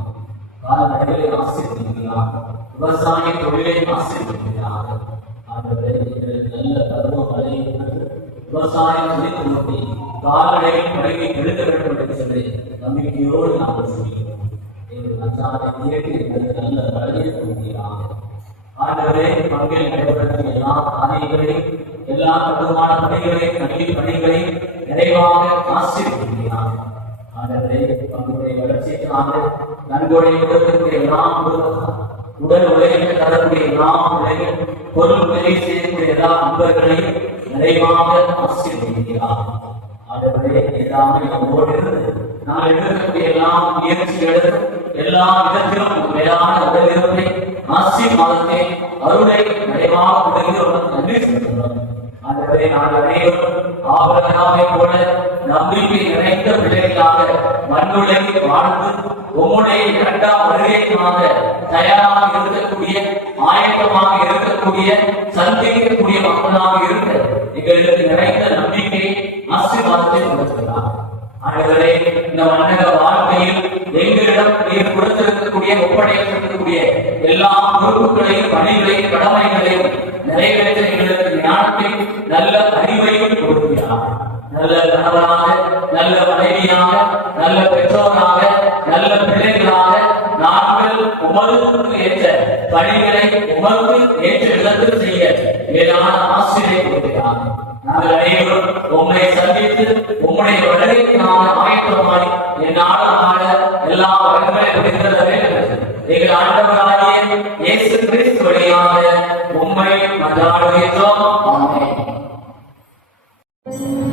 கால்நடைகளை ஆசிரியர்களாக விவசாய தொழிலை ஆசிரியர்களாக ஆண்டவரே, எங்களுக்கு நல்ல பருவ மழையை கொடுத்து விவசாயம் செய்து நோக்கி கால்நடையை பழகி எடுக்க வேண்டும் என்று சொல்லி நம்பிக்கையோடு நாங்கள் சொல்கிறோம். எங்கள் மச்சானை கேட்டு எங்களுக்கு நல்ல மழையை கொடுக்கிறார். ஆண்டவரே, பங்கில் நடைபெற்ற எல்லா காரியங்களையும் எல்லா கட்டுமான பணிகளையும் கல்வி பணிகளையும் நிறைவாக ஆசீர்வதிக்கிறார். ஆண்டவரே, பங்குடைய வளர்ச்சிக்காக நன்கொடை கொடுக்கக்கூடிய எல்லா உடல் உலகில் தரக்கூடிய எல்லா உலகில் பொருள் உதவி செய்யக்கூடிய எல்லா அன்பர்களையும் நிறைவாக ஆசீர்வதிக்கிறார். ஆண்டவரே, எல்லாமே நம்மோடு இருந்து நாம் எடுக்கக்கூடிய எல்லா முயற்சிகளும் எல்லா விதத்திலும் மேலான உடலிருப்பை ஆசீர்வாதத்தை அருளை நிறைவாக கொடுக்கிறவர்கள் நன்றி செலுத்துகிறோம். ஆண்டவரே, நாங்கள் அனைவரும் ஆபிரகாமை போல நம்பிக்கை நிறைந்த பிள்ளைகளாக மண்ணுலகில் வாழ்ந்து உம்முடைய இரண்டாம் வருகைக்காக தயாராக இருக்கக்கூடிய ஆயத்தமாக இருக்கக்கூடிய சந்திக்கக்கூடிய மக்களாக இருக்க எங்களுக்கு நிறைந்த நம்பிக்கை ஆசீர்வாதத்தை கொடுக்கிறார். ஆண்டவரே, இந்த மன்னக வாழ்க்கையில் எங்களிடம் நீர் கொடுத்திருக்கக்கூடிய ஒப்படைத்திருக்கக்கூடிய எல்லா பொறுப்புகளையும் பணிகளையும் கடமைகளையும் நிறைவேற்ற எங்களுக்கு ஞானத்தை நல்ல அறிவையும் கொடுக்கிறார். நல்ல கணவனாக, நல்ல மனைவியாக, நல்ல பெற்றோராக, நல்ல பிள்ளைகளாக நாங்கள் உமதுக்கு ஏற்ற பணிகளை உமது ஏற்ற இடத்தில் செய்ய மேலான ஆசிரியை கொடுக்கிறார். நாங்கள் அனைவரும் உம்மை சந்தித்து உம்முடைய வருகைக்கு நாங்கள் ஆயத்தமாய் என்னால எல்லா வரங்களை புரிந்தத வேண்டும். எங்கள் ஆண்டவராகிய இயேசு கிறிஸ்து வழியாக உம்மை மன்றாடுகிறோம். ஆமென். Thank you.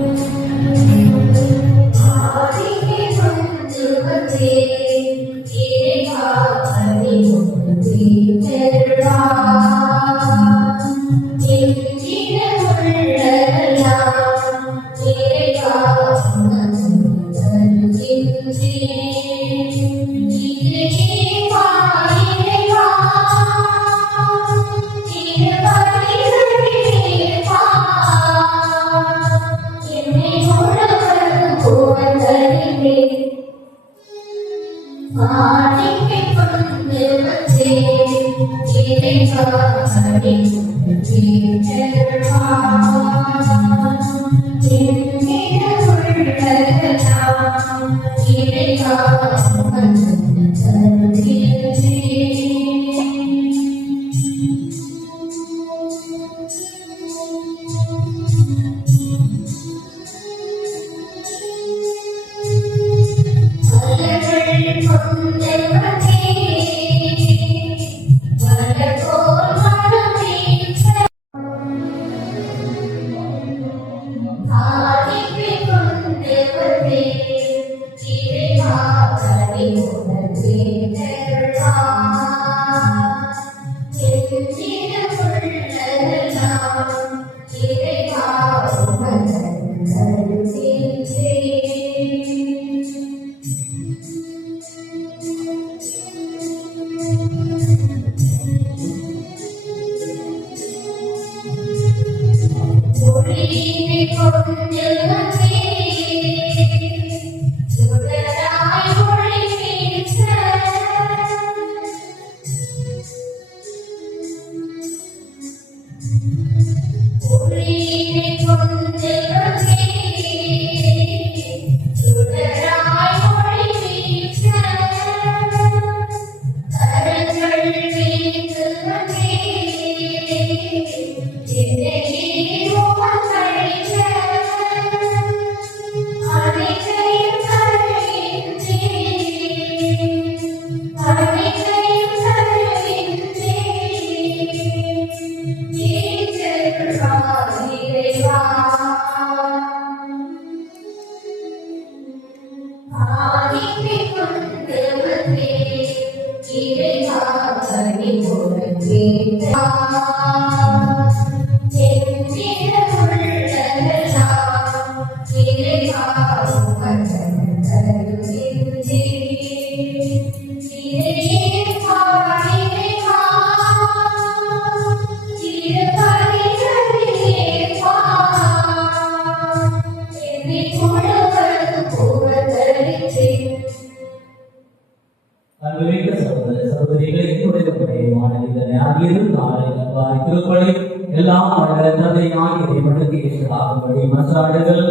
அன்புமிக்க சகோதர சகோதரிகளை என்னுடைய மாணவிகள் ஆகியோரும் நாளை நல்வாரி திருப்பலி எல்லாம் வல்ல தந்தையாகிய இறைவனுக்கு ஏற்றதாகும்படி மன்றாடுங்கள்.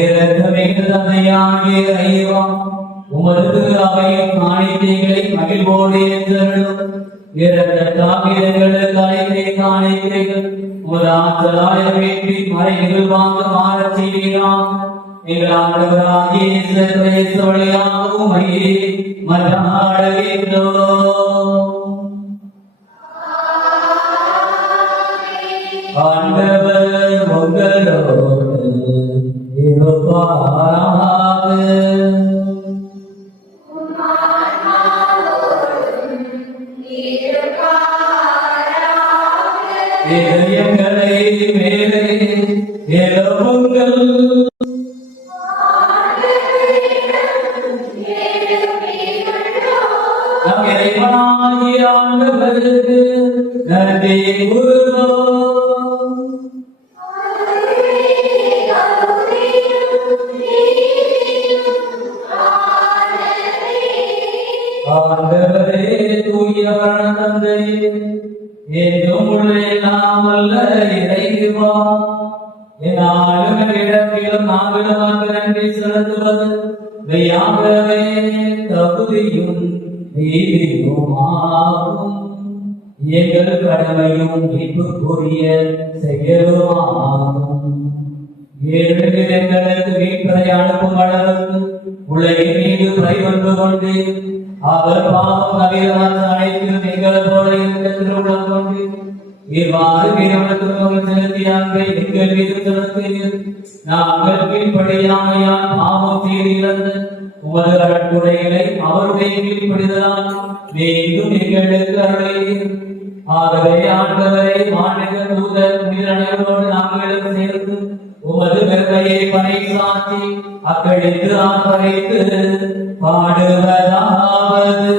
இரக்கமிக்க தந்தையாகிய இறைவா, உமது திரு அவையின் காணிக்கைகளை மகிழ்வோடு ஏற்றருளும். இரக்கத்தாகியங்களுக்கு அனைத்தை காணிக்கைகள் உமது ஆற்றலாய வீட்டின் மறை நிகழ்வாக மாறச் செய்வீராம். எங்கள் ஆண்டவராகிய இயேசு கிறிஸ்து வழியாக உம்மை மன்றாடுகின்றோம். ஆண்டவர் உங்களோடு இருப்பாராக. இதயங்களை மேலே எழுப்புங்கள். நம் இறைவனாகிய ஆண்டவருக்கு நன்றி கூறுவோம். ஆண்டவரே தூயவரான தந்தையே, என்றும் எல்லாம் வல்ல இறைவா, என்னாலும் இடத்திலும் நாங்களும் நன்றி செலுத்துவது மெய்யாகவே தகுதியும் நீதியுமாகும். எங்கள் கடமையும் மீட்புக்குரிய செயலுமாகும். ஏழு எங்களுக்கு மீட்பரை அனுப்பும் அளவுக்கு உலகின் மீது பரிவந்து கொண்டு அவர் பாவம் நவீனமான அனைத்து நீங்கள் போல இருக்க திருவுள்ளம் கொண்டு இவ்வாறு வீரமத்துவம் செலுத்திய அன்பை எங்கள் மீது செலுத்தினீர். நாங்கள் கீழ்ப்படியாமையால் பாவம் செய்து இழந்த உமது அடக்குடைகளை அவருடைய கீழ்ப்படிதலால் மீண்டும் எங்களுக்கு அருளீர். ஆகவே ஆண்டவரை மாநில தூதர் உயிரணையோடு நாங்களும் சேர்ந்து உமது பெருமையை பறைசாற்றி அக்களித்து ஆர்ப்பரித்து பாடுவதாவது.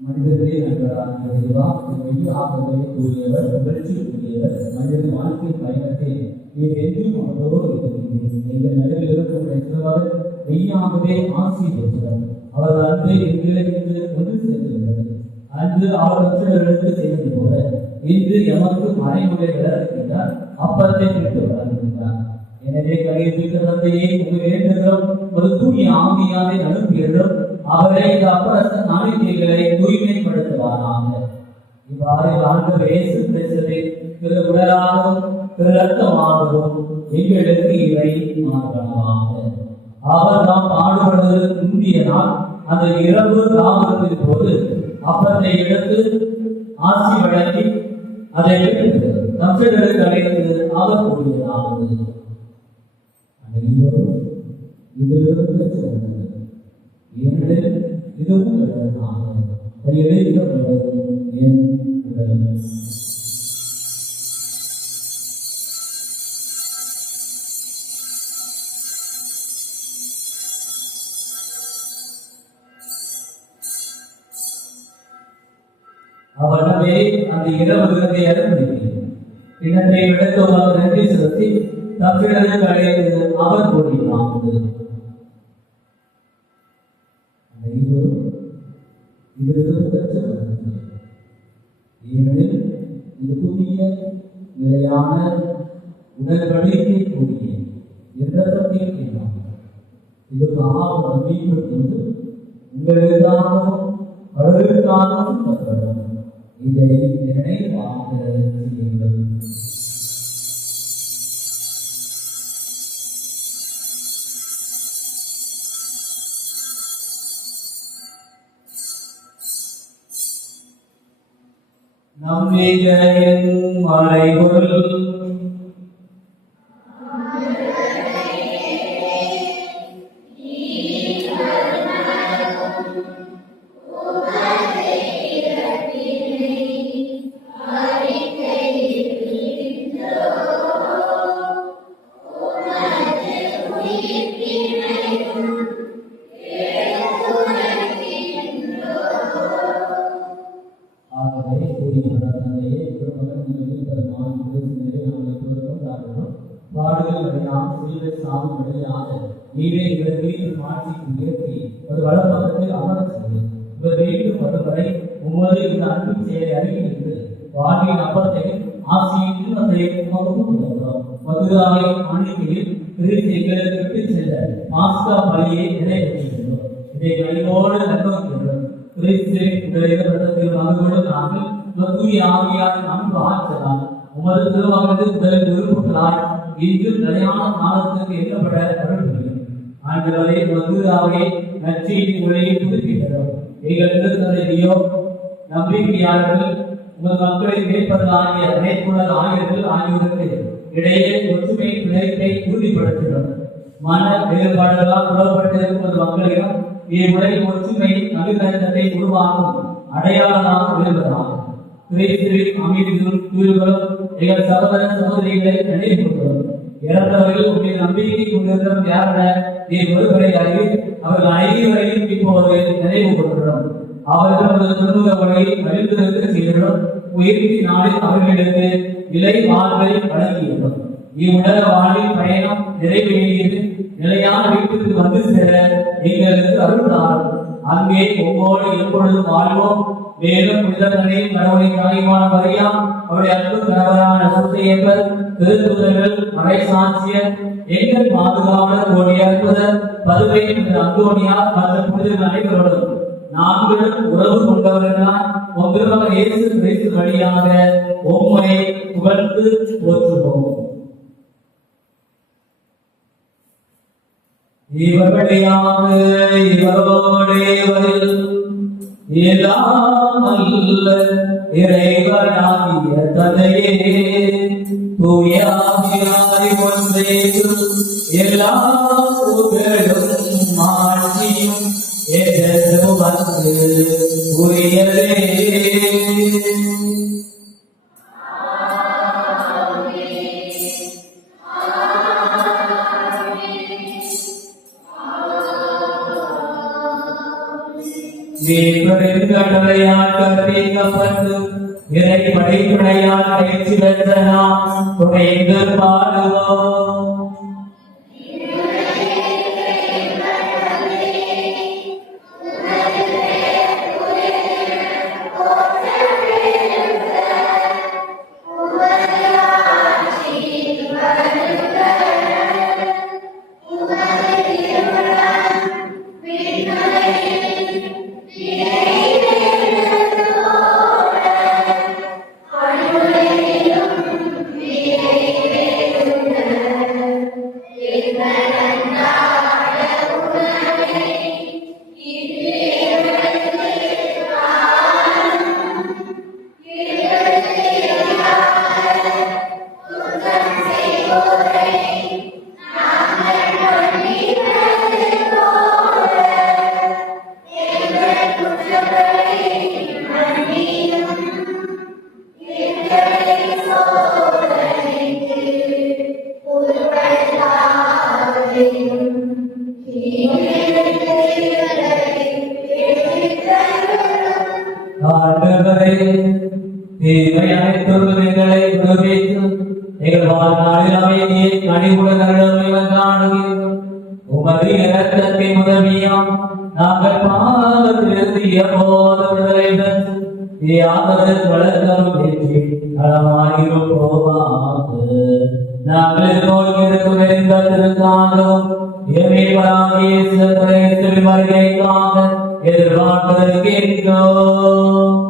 மனிதர்களே நண்பராக இறைவா, மெய்யாகவே கூறியவர், புகழ்ச்சிக்குரியவர். மனிதன் வாழ்க்கை பயணத்தை நீர் என்றும் அவரோடு இருக்கிறீர்கள். எங்கள் நடுவில் இருக்கும் மெய்யாகவே ஆசி பெற்றவர். அவர் அன்பை எங்களுக்கு கொண்டு சேர்த்துள்ளது. அன்று அவர் மற்றவர்களுக்கு செய்தது போல இன்று எமக்கு மறைமுறை விளக்குகிறார். அப்பத்தை விட்டு வளர்கின்றார். எனவே கலியுக தந்தையை உங்கள் வேண்டுகிறோம், ஒரு தூய ஆவியாரை அனுப்பியுள்ளோம். அவரை இந்த அப்பரச நாளிகைகளை தூய்மைப்படுத்துவாராக. இவ்வாறு ஆண்டவர் இயேசு கிறிஸ்துவை திரு உடலாகவும் திரு ரத்தமாகவும் எங்களுக்கு இவை மாற்றமாக. அவர் நாம் பாடுபடுவதற்கு முந்திய நாள் அந்த இரவு தாமதத்தின் போது அப்பத்தை எடுத்து ஆசி வழங்கி அதை விட்டு தம்சர்களுக்கு அழைத்து அவர் கூறியதாவது, அனைவரும் இதிலிருந்து சொன்னது, ஏனெனில் இதுவும் எழுதப்படும் என் உடல். அவனவே அந்த இரவு விருந்தை அருந்தினேன். கிணற்றை விளக்குவார் நன்றி செலுத்தி தப்பிடலை அடைந்து அவர் கூறினான். ஏனெனில் இது புதிய நிலையான உடன்படிக்கை கூடிய இரத்தத்தை இது நம்பிக்கொண்டு உங்களுக்காகவும் அவர்களுக்காகவும் தரப்படும். இதை நினைவாக செய்யுங்கள். நம்பிக்கையின் மறைபொருள் உமது திருவாக்கு முதலில் உறுப்புகளாய் இன்றும் நிலையான காலத்துக்கு எண்ணப்பட அருள் புரியும். ஆண்டவரே மதுராவை நற்செய்தி மொழியை புதுப்பிக்கிறோம். எங்கள் திருத்தந்தையோ நம்பிக்கையாளர்கள் உங்கள் மக்களை மேற்பதற்காகிய மேற்கொள்ள ஆயர்கள் ஆகியோருக்கு இடையே ஒற்றுமை பிணைப்பை உறுதிப்படுத்துகிறோம். மன வேறுபாடுகளால் புலப்பட்டிருக்கும் மக்களிடம் இவ்வுலகின் ஒற்றுமை நவீனத்தை உருவாக்கும் அடையாளமாக விரும்புகிறார். அமைதியும் தூய்களும் எங்கள் சகோதர சகோதரிகளை நினைவுறுத்தும். இறந்தவர்கள் உங்கள் நம்பிக்கை கொண்டிருந்த யாரென நீ ஒருவரை அறிவி அவர்கள் அனைவரையும் இப்போது நினைவு கொண்டுள்ளோம். அவர்கள் துன்ப வகையை வலியுறுத்த செய்துள்ளோம். உயிர்த்தி நாளில் அவர்களுக்கு நிலை வாழ்வை வழங்கியுள்ளோம். இவ்வுலக வாழ்வின் பயணம் நிறைவேறியது நிலையான வீட்டுக்கு வந்து சேர எங்களுக்கு அருள்தாரும். அங்கே உங்களோடு எப்பொழுதும் வாழ்வோம். மேலும் புனிதர்களே கடவுளை தாய்மான மரியா அவருடைய அன்பு கணவரான சுத்தையப்பர் திருத்துதர்கள் மறைசாட்சியர் எங்கள் பாதுகாவலர் கோடிய அற்புதர் பதுவை அந்தோனியா மற்றும் புனிதர்கள் அனைவரோடும் நாங்களும் உறவு கொண்டவர்களால் ஒன்றுமாக இயேசு கிறிஸ்து வழியாக உம்மை புகழ்ந்து போற்றுவோம். இவர்களையாக இவரோடேவரில் எல்லாம் அல்ல இறைவனாகிய தந்தையே தூயாவியாய் ஒன்றே எல்லா புகழும் ஆட்சியும் எதற்கு வந்து உரியதே. கடலையால் கற்பிக்கப்பட்டு இறை படைத்துடையால் பயிற்சி பெற்ற நாம் துணைந்து பாடுவோம். தீமை அனைத்தும் எங்களை விடுவித்து எங்கள் வாழ்நாளில் அமைதியை கனிவுடன் காணுகிறோம். உமது இரக்கத்தின் உதவியாம் நாங்கள் பாவத்திலிருந்து எப்போது விடுதலை பெற்று யாவரும் வளர்த்தரும் வெற்றி நலமாயிருப்போமாக. நாங்கள் எதிர்நோக்கியிருக்கும் இன்பத்திற்காகவும் இறைவனாகிய கிறிஸ்துவின் வருகைக்காக எதிர்பார்த்திருக்கின்றோம்.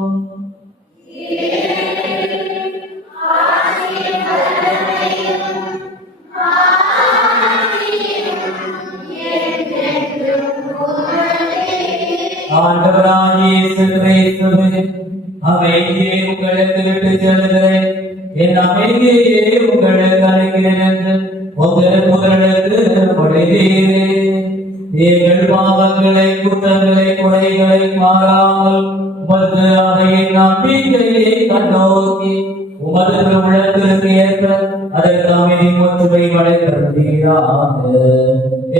ஆண்டவராகிய இயேசு கிறிஸ்துவே, அமைதியை உங்களுக்கு விட்டு செல்கிறேன், என் அமைதியை உங்களுக்கு அளிக்கிறேன் என்று உங்கள் முதலுக்கு மொழிகிறேன். எங்கள் பாவங்களை குற்றங்களை குறைகளை மாறாமல் உமது அவையின் நம்பிக்கையை கண்ணோக்கி உமது உள்ளத்திற்கு ஏற்ப அதற்கு அமைதி ஒற்றுமை வளைத்தீராக.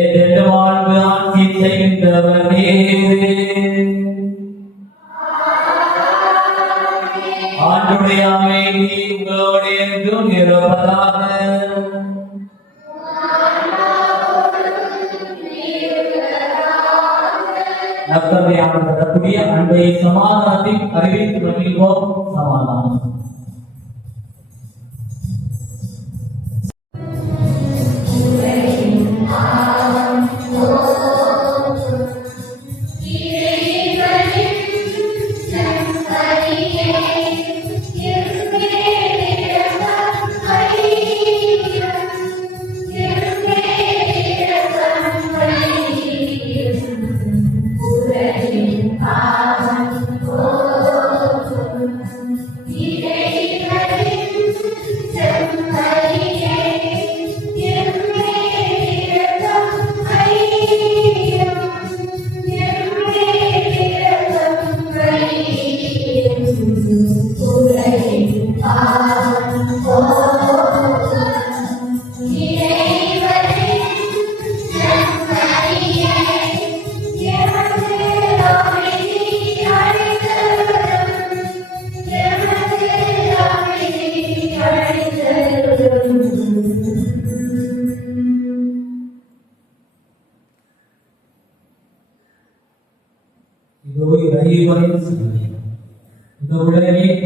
என்று வாழ்வு ஆட்சி செய்கின்றவர் நீரே. ஆண்டுடைய அமைதி உங்களோடு என்றும் இருப்பதாக. நற்கருணையாளர் அன்பை சமாதானத்தை அறிவித்து மகிழ்வோம். சமாதானம்.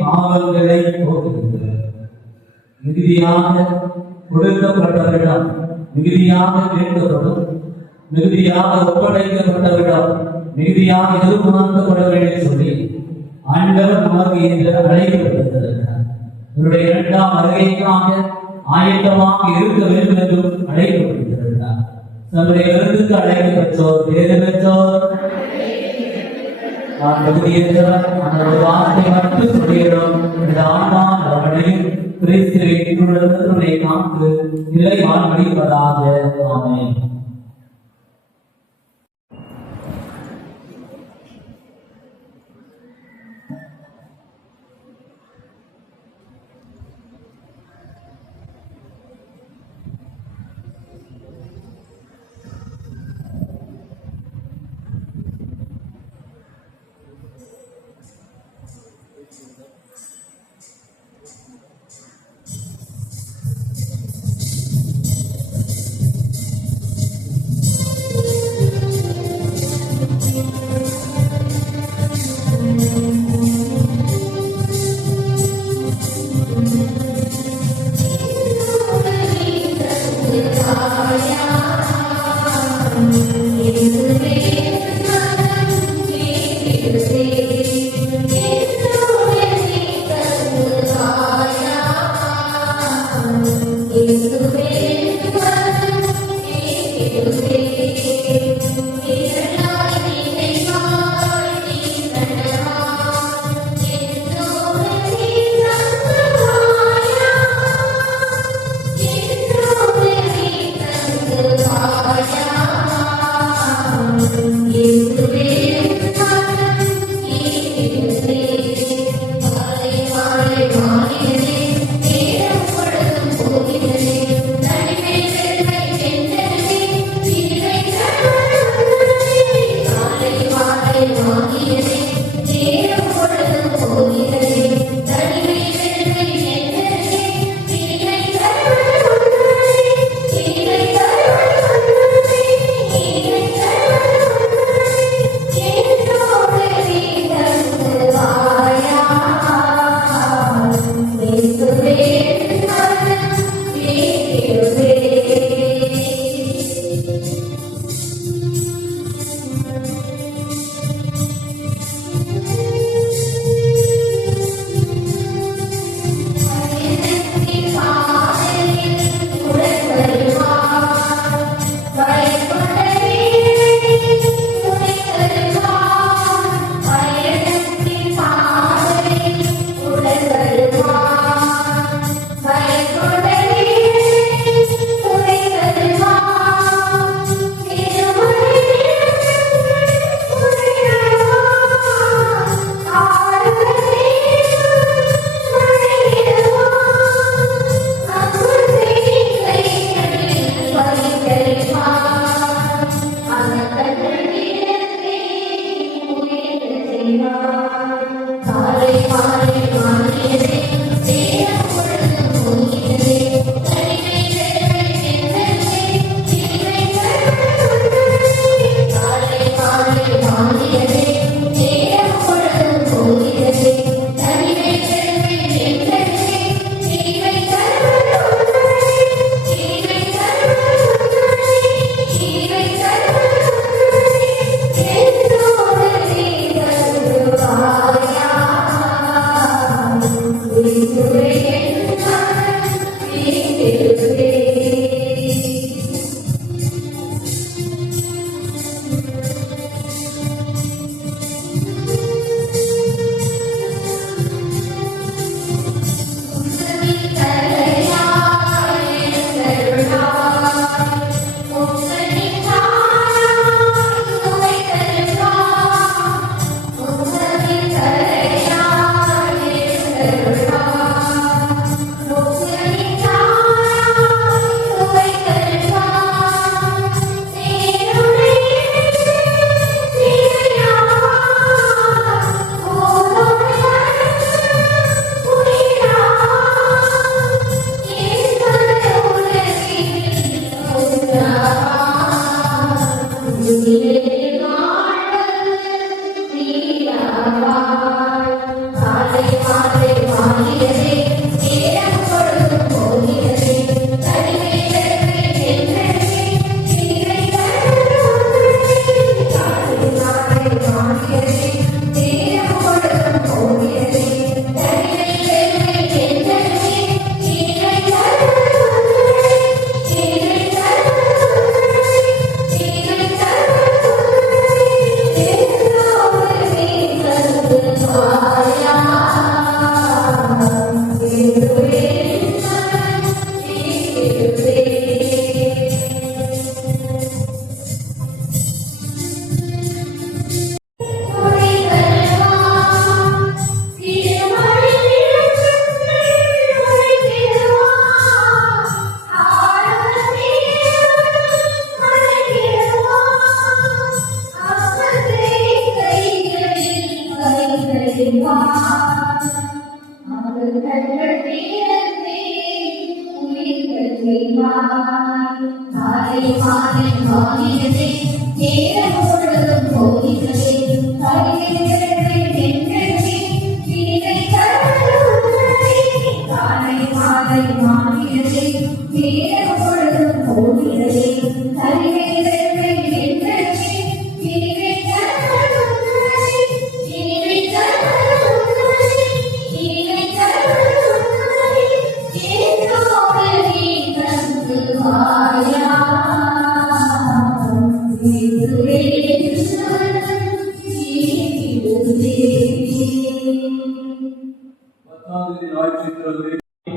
பாவங்களை மிகுதியாக கொடுக்கப்பட்டவரிடம் மிகுதியாக கேட்கப்படும், மிகுதியாக ஒப்படைக்கப்பட்டவரிடம் மிகுதியாக எதிர்பார்க்கப்படவில்லை சொல்லி ஆண்டவர் நமக்கு என்று அழைக்கப்பட்டிருக்கிறார். இவருடைய இரண்டாம் வருகைக்காக ஆயத்தமாக இருக்க வேண்டும் என்றும் அழைக்கப்பட்டிருக்கிறார். தன்னுடைய விருதுக்கு அழைக்க பெற்றோர் பேறு பெற்றோர். நான் தகுதியேற்றவர், அந்த வார்த்தை மட்டும் சொல்கிறோம். இந்த ஆண்டான் அவனையும் கிறிஸ்துவை காத்து நிலை வாழ்வதாக. ஆமென்.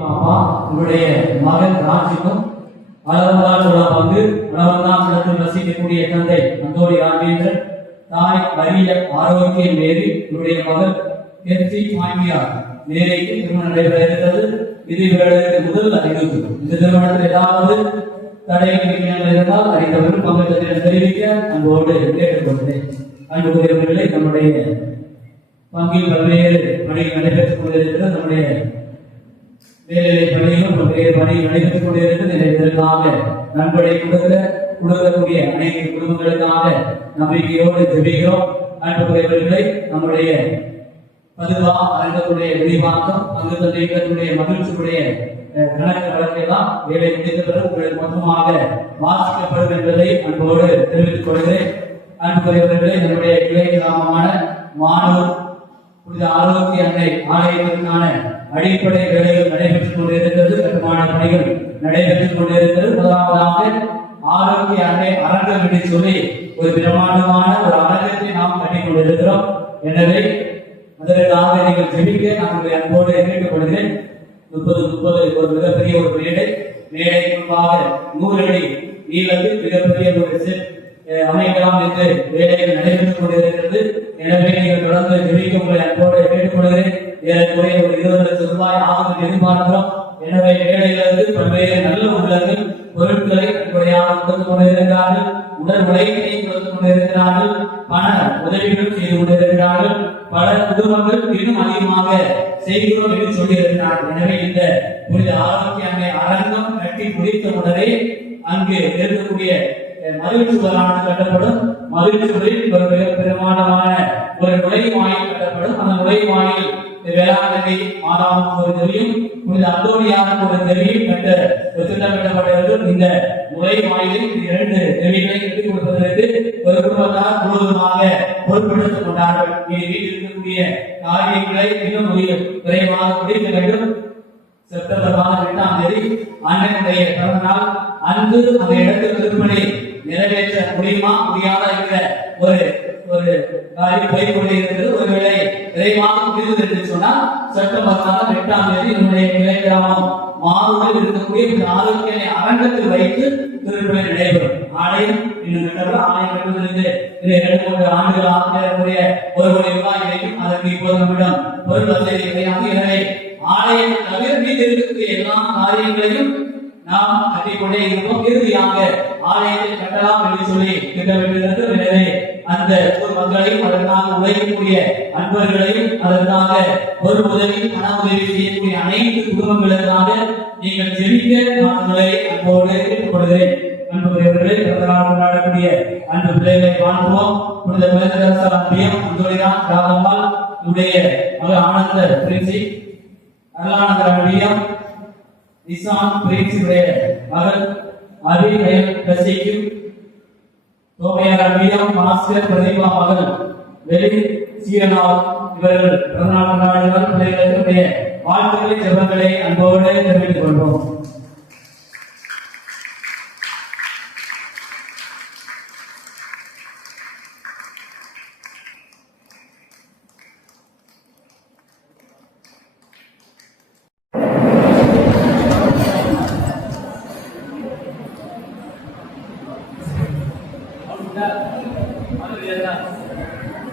பாப்பா உங்களுடைய மகன் ராஜிக்கும் அளவந்தால் பங்கு அளவந்தால் இடத்தில் வசிக்கக்கூடிய தந்தை அந்தோடி ராஜேந்திரன் தாய் மரிய ஆரோக்கிய மேரி உங்களுடைய மகள் கெர்சி மாமியார் மேரிக்கு திருமணம் நடைபெற இருக்கிறது. இது இவர்களுக்கு முதல் அறிவிப்பு. இந்த திருமணத்தில் ஏதாவது தடைகள் இருந்தால் அறிந்தவர்கள் பங்கேற்க தெரிவிக்க அன்போடு கேட்டுக்கொண்டேன். அன்புக்குரியவர்களை நம்முடைய பங்கில் பல்வேறு பணிகள் நடைபெற்றுக் கொண்டிருக்கிறது. நம்முடைய வேலை பணிகளும் பல்வேறு பணிகள் நடைபெற்றுக் கொண்டிருக்கிறது. இதற்காக நன்கொடை கொடுக்கக்கூடிய அனைத்து குடும்பங்களுக்காக நம்பிக்கையோடு ஜெபிக்கிறோம். அன்புக்குரியவர்களை நம்முடைய பதுவா அரங்கத்துடைய விரிவாக்கம் பங்கு தந்தைகளுடைய மகிழ்ச்சியுடைய கணக்கு வழக்கெல்லாம் வேலை முடிந்த பிறகு உங்களுக்கு மொத்தமாக வாசிக்கப்படும் என்பதை அன்போடு தெரிவித்துக் கொள்கிறேன். அன்புக்குரியவர்களை நம்முடைய கிளை கிராமமான மானூர் புனித ஆரோக்கிய அன்னை ஆலயத்திற்கான அடிப்படை வேலைகள் நடைபெற்றுக் கொண்டிருக்கிறது. கட்டுமான பணிகள் நடைபெற்றுக் கொண்டிருக்கிறது. முதலாவதாக ஆரோக்கிய அன்னை அரங்கம் என்று சொல்லி ஒரு பிரமாண்டமான ஒரு அரங்கத்தை நாம் கட்டிக் கொண்டிருக்கிறோம். எனவே அதற்காக நீங்கள் ஜெபிக்க நான் அன்போடு கேட்டுக்கொள்கிறேன். 30 ஒரு மிகப்பெரிய ஒரு மேடை முன்பாக 100 அடி நீளத்தில் மிகப்பெரிய ஒரு செட் அமைக்கலாம் என்று வேலைகள் நடைபெற்றுக் கொண்டிருக்கிறது. எனவே நீங்கள் தொடர்ந்து ஜெபிக்க உங்களை அன்போடு கேட்டுக்கொள்கிறேன். ஏறக்குறைய ஒரு 20 லட்சம் ரூபாய் ஆகும் எதிர்பார்க்கிறோம். எனவே வேலைகளுக்கு பல்வேறு நல்ல உள்ளங்கள் பொருட்களை கொடுத்துக் கொண்டிருக்கிறார்கள். உடல் உழைப்பை கொடுத்துக் கொண்டிருக்கிறார்கள். பண உதவிகள் செய்து கொண்டிருக்கிறார்கள். பல குடும்பங்கள் இன்னும் அதிகமாக செய்கிறோம் என்று சொல்லியிருக்கிறார்கள். எனவே இந்த புனித ஆரோக்கிய அன்னை அரங்கம் கட்டி முடித்த உடனே அங்கு இருக்கக்கூடிய மகிழ்ச்சிவரானது கட்டப்படும். மகிழ்ச்சிகளில் ஒரு மிக பிரமாண்டமான ஒரு நுழைவாயில் கட்டப்படும். அந்த நுழைவாயில் வேளாங்கண்ணி மாதாவுக்கு ஒரு தெருவையும் புனித அந்தோணியாருக்கு ஒரு தெருவையும் கட்ட திட்டமிடப்பட்டிருக்கும். இந்த நுழைவாயிலில் 2 தெருவிகளை கட்டிக் கொடுப்பதற்கு ஒரு குடும்பத்தார் முழுவதுமாக பொறுப்பெடுத்துக் கொண்டார்கள். வீட்டில் இருக்கக்கூடிய காரியங்களை இன்னும் விரைவாக முடிக்க வேண்டும். செப்டம்பர் மாதம் 8ஆம் தேதி அன்னையுடைய பிறந்த நாள் அன்று அந்த இடத்தில் திருப்பணி நிறைவேற்ற முடியுமா முடியாதா என்ற ஒரு ஒரு காரியம் போய்கொண்டே இருக்கிறது. ஒருவேளை விரைவாக முடிந்தது என்று சொன்னால் செப்டம்பர் மாதம் 8ஆம் தேதி நம்முடைய கிளை கிராமம் மாறுவதில் இருக்கக்கூடிய ஆரோக்கிய அரங்கத்தில் வைத்து திருவிழா நடைபெறும். ஆலயம் இன்னும் கட்டவில்லை. ஆலயம் கட்டுவதற்கு 2-3 ஆண்டுகள் ஆகக்கூடிய 1 கோடி ரூபாய் கிடைக்கும். அதற்கு இப்போது நம்மிடம் பொருள் வசதி கிடையாது. எனவே ஆலயம் தவிர மீது இருக்கக்கூடிய எல்லா காரியங்களையும் நாம் கட்டிக்கொண்டே இருப்போம். இறுதியாக ஆலயத்தை கட்டலாம் என்று சொல்லி திட்டமிட்டிருக்கிறது. எனவே அந்த ஊர் மக்களையும் அதற்காக உழைக்கக்கூடிய அன்பர்களையும் அதற்காக ஒரு உதவி பண உதவி செய்யக்கூடிய அனைத்து குடும்பங்களுக்காக நீங்கள் ஜெபிக்க நான் உங்களை அன்போடு கேட்டுக்கொள்கிறேன். அன்புக்குரியவர்களே, பிறந்தநாள் கொண்டாடக்கூடிய அன்பு பிள்ளைகளை வாழ்த்துவோம். புனித பேரரசாம்பியம் அந்தோனிதான் ராகம்மாள் உடைய மகள் ஆனந்த பிரின்சி, அருளானந்த அம்பியம் நிசான் பிரின்சியுடைய மகள் அபிநயன் கசிக்கும், சோமையார் அம்பியம் பாஸ்கர் பிரதீபா மகள் வெளி சீரனால் இவர்கள் பிறந்தநாள் கொண்டாடுகிறார். பிள்ளைகளுடைய வாழ்த்துக்களை ஜெபங்களை அன்போடு தெரிவித்துக் கொள்வோம்.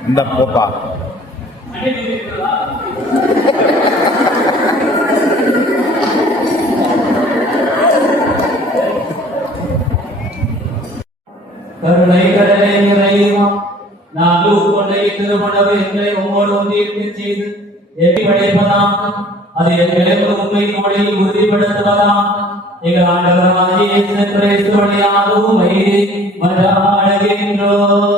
இந்த போப்பா கருணை கடலை நிறைவா நாங்கள் உட்கொண்டை திருமணவை எங்களை உம்மோடு ஒன்றியிருக்க செய்து எட்டி படைப்பதாக அது எங்களை உண்மை நோடில் உறுதிப்படுத்துவதாக எங்கள் ஆண்டவராகிய இயேசு கிறிஸ்து வழியாகவும் மன்றாடுகின்றோம்.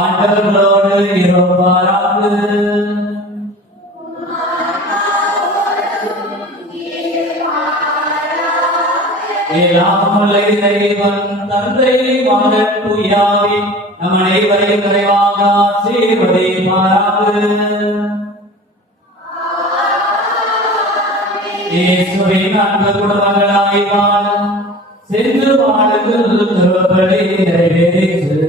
ஆண்டவர்களோடு இருப்பாராக. ஏலாமலை தெய்வன் தந்தை மகன் தூயாவி நம் அனைவரையும் நிறைவாக ஆசீர்வதிப்பாராக. இயேசுவின் அன்பு குடும்பங்களாய் வாழ சென்று வாழுங்கள் திருப்பலி நிறைவேற்று.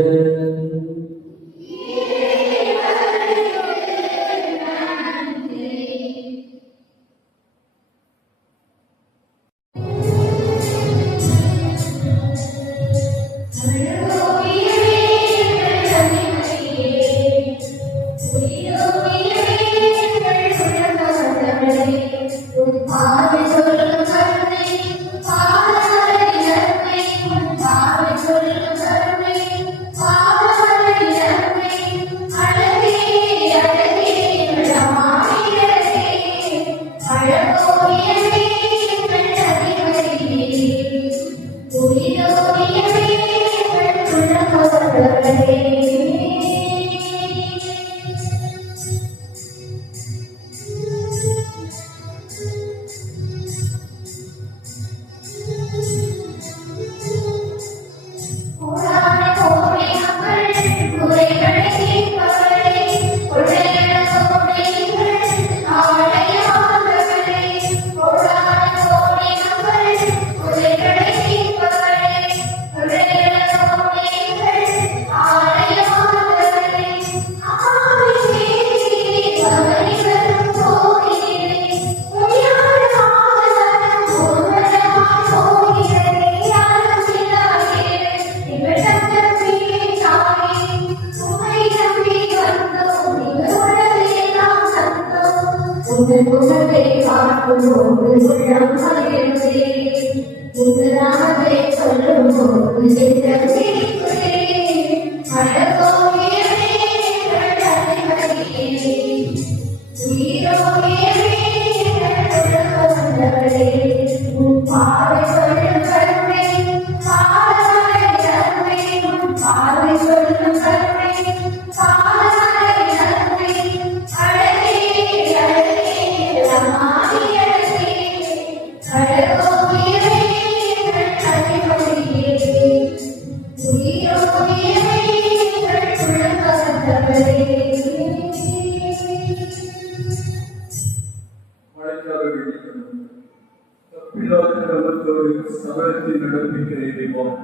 நமக்கு சபலத்தை நடப்பிக்கிறோம்.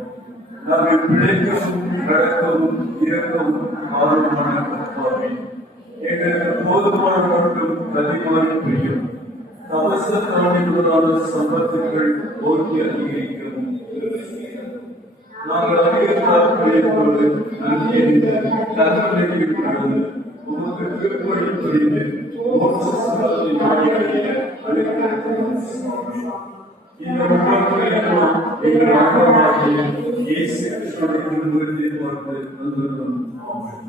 நம்மை பிழைக்கவும் நடக்கவும் இருக்கவும் ஆர்வமான கர்த்தாவே, எங்களுக்கு போதுமான மட்டும் அதிகமாக புரியும். அவசரத்தான சம்பத்துக்கள் ஓட்டி அதிகரிக்கவும் நாங்கள் அதிகரிப்போடு நன்றி என்ற தகவலை கடந்து உமக்கு திருப்பணி புரிந்து இந்த உருவாக்குகிறோம் எங்கள் ஆண்டவராகிய இயேசு கிறிஸ்துவின் திருமுகத்தை பார்த்து வந்துள்ளோம். ஆமென்.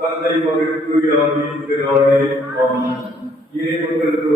தந்தை மகன் தூய ஆவியின் பெயராலே ஆமென். இறைமக்களுக்கு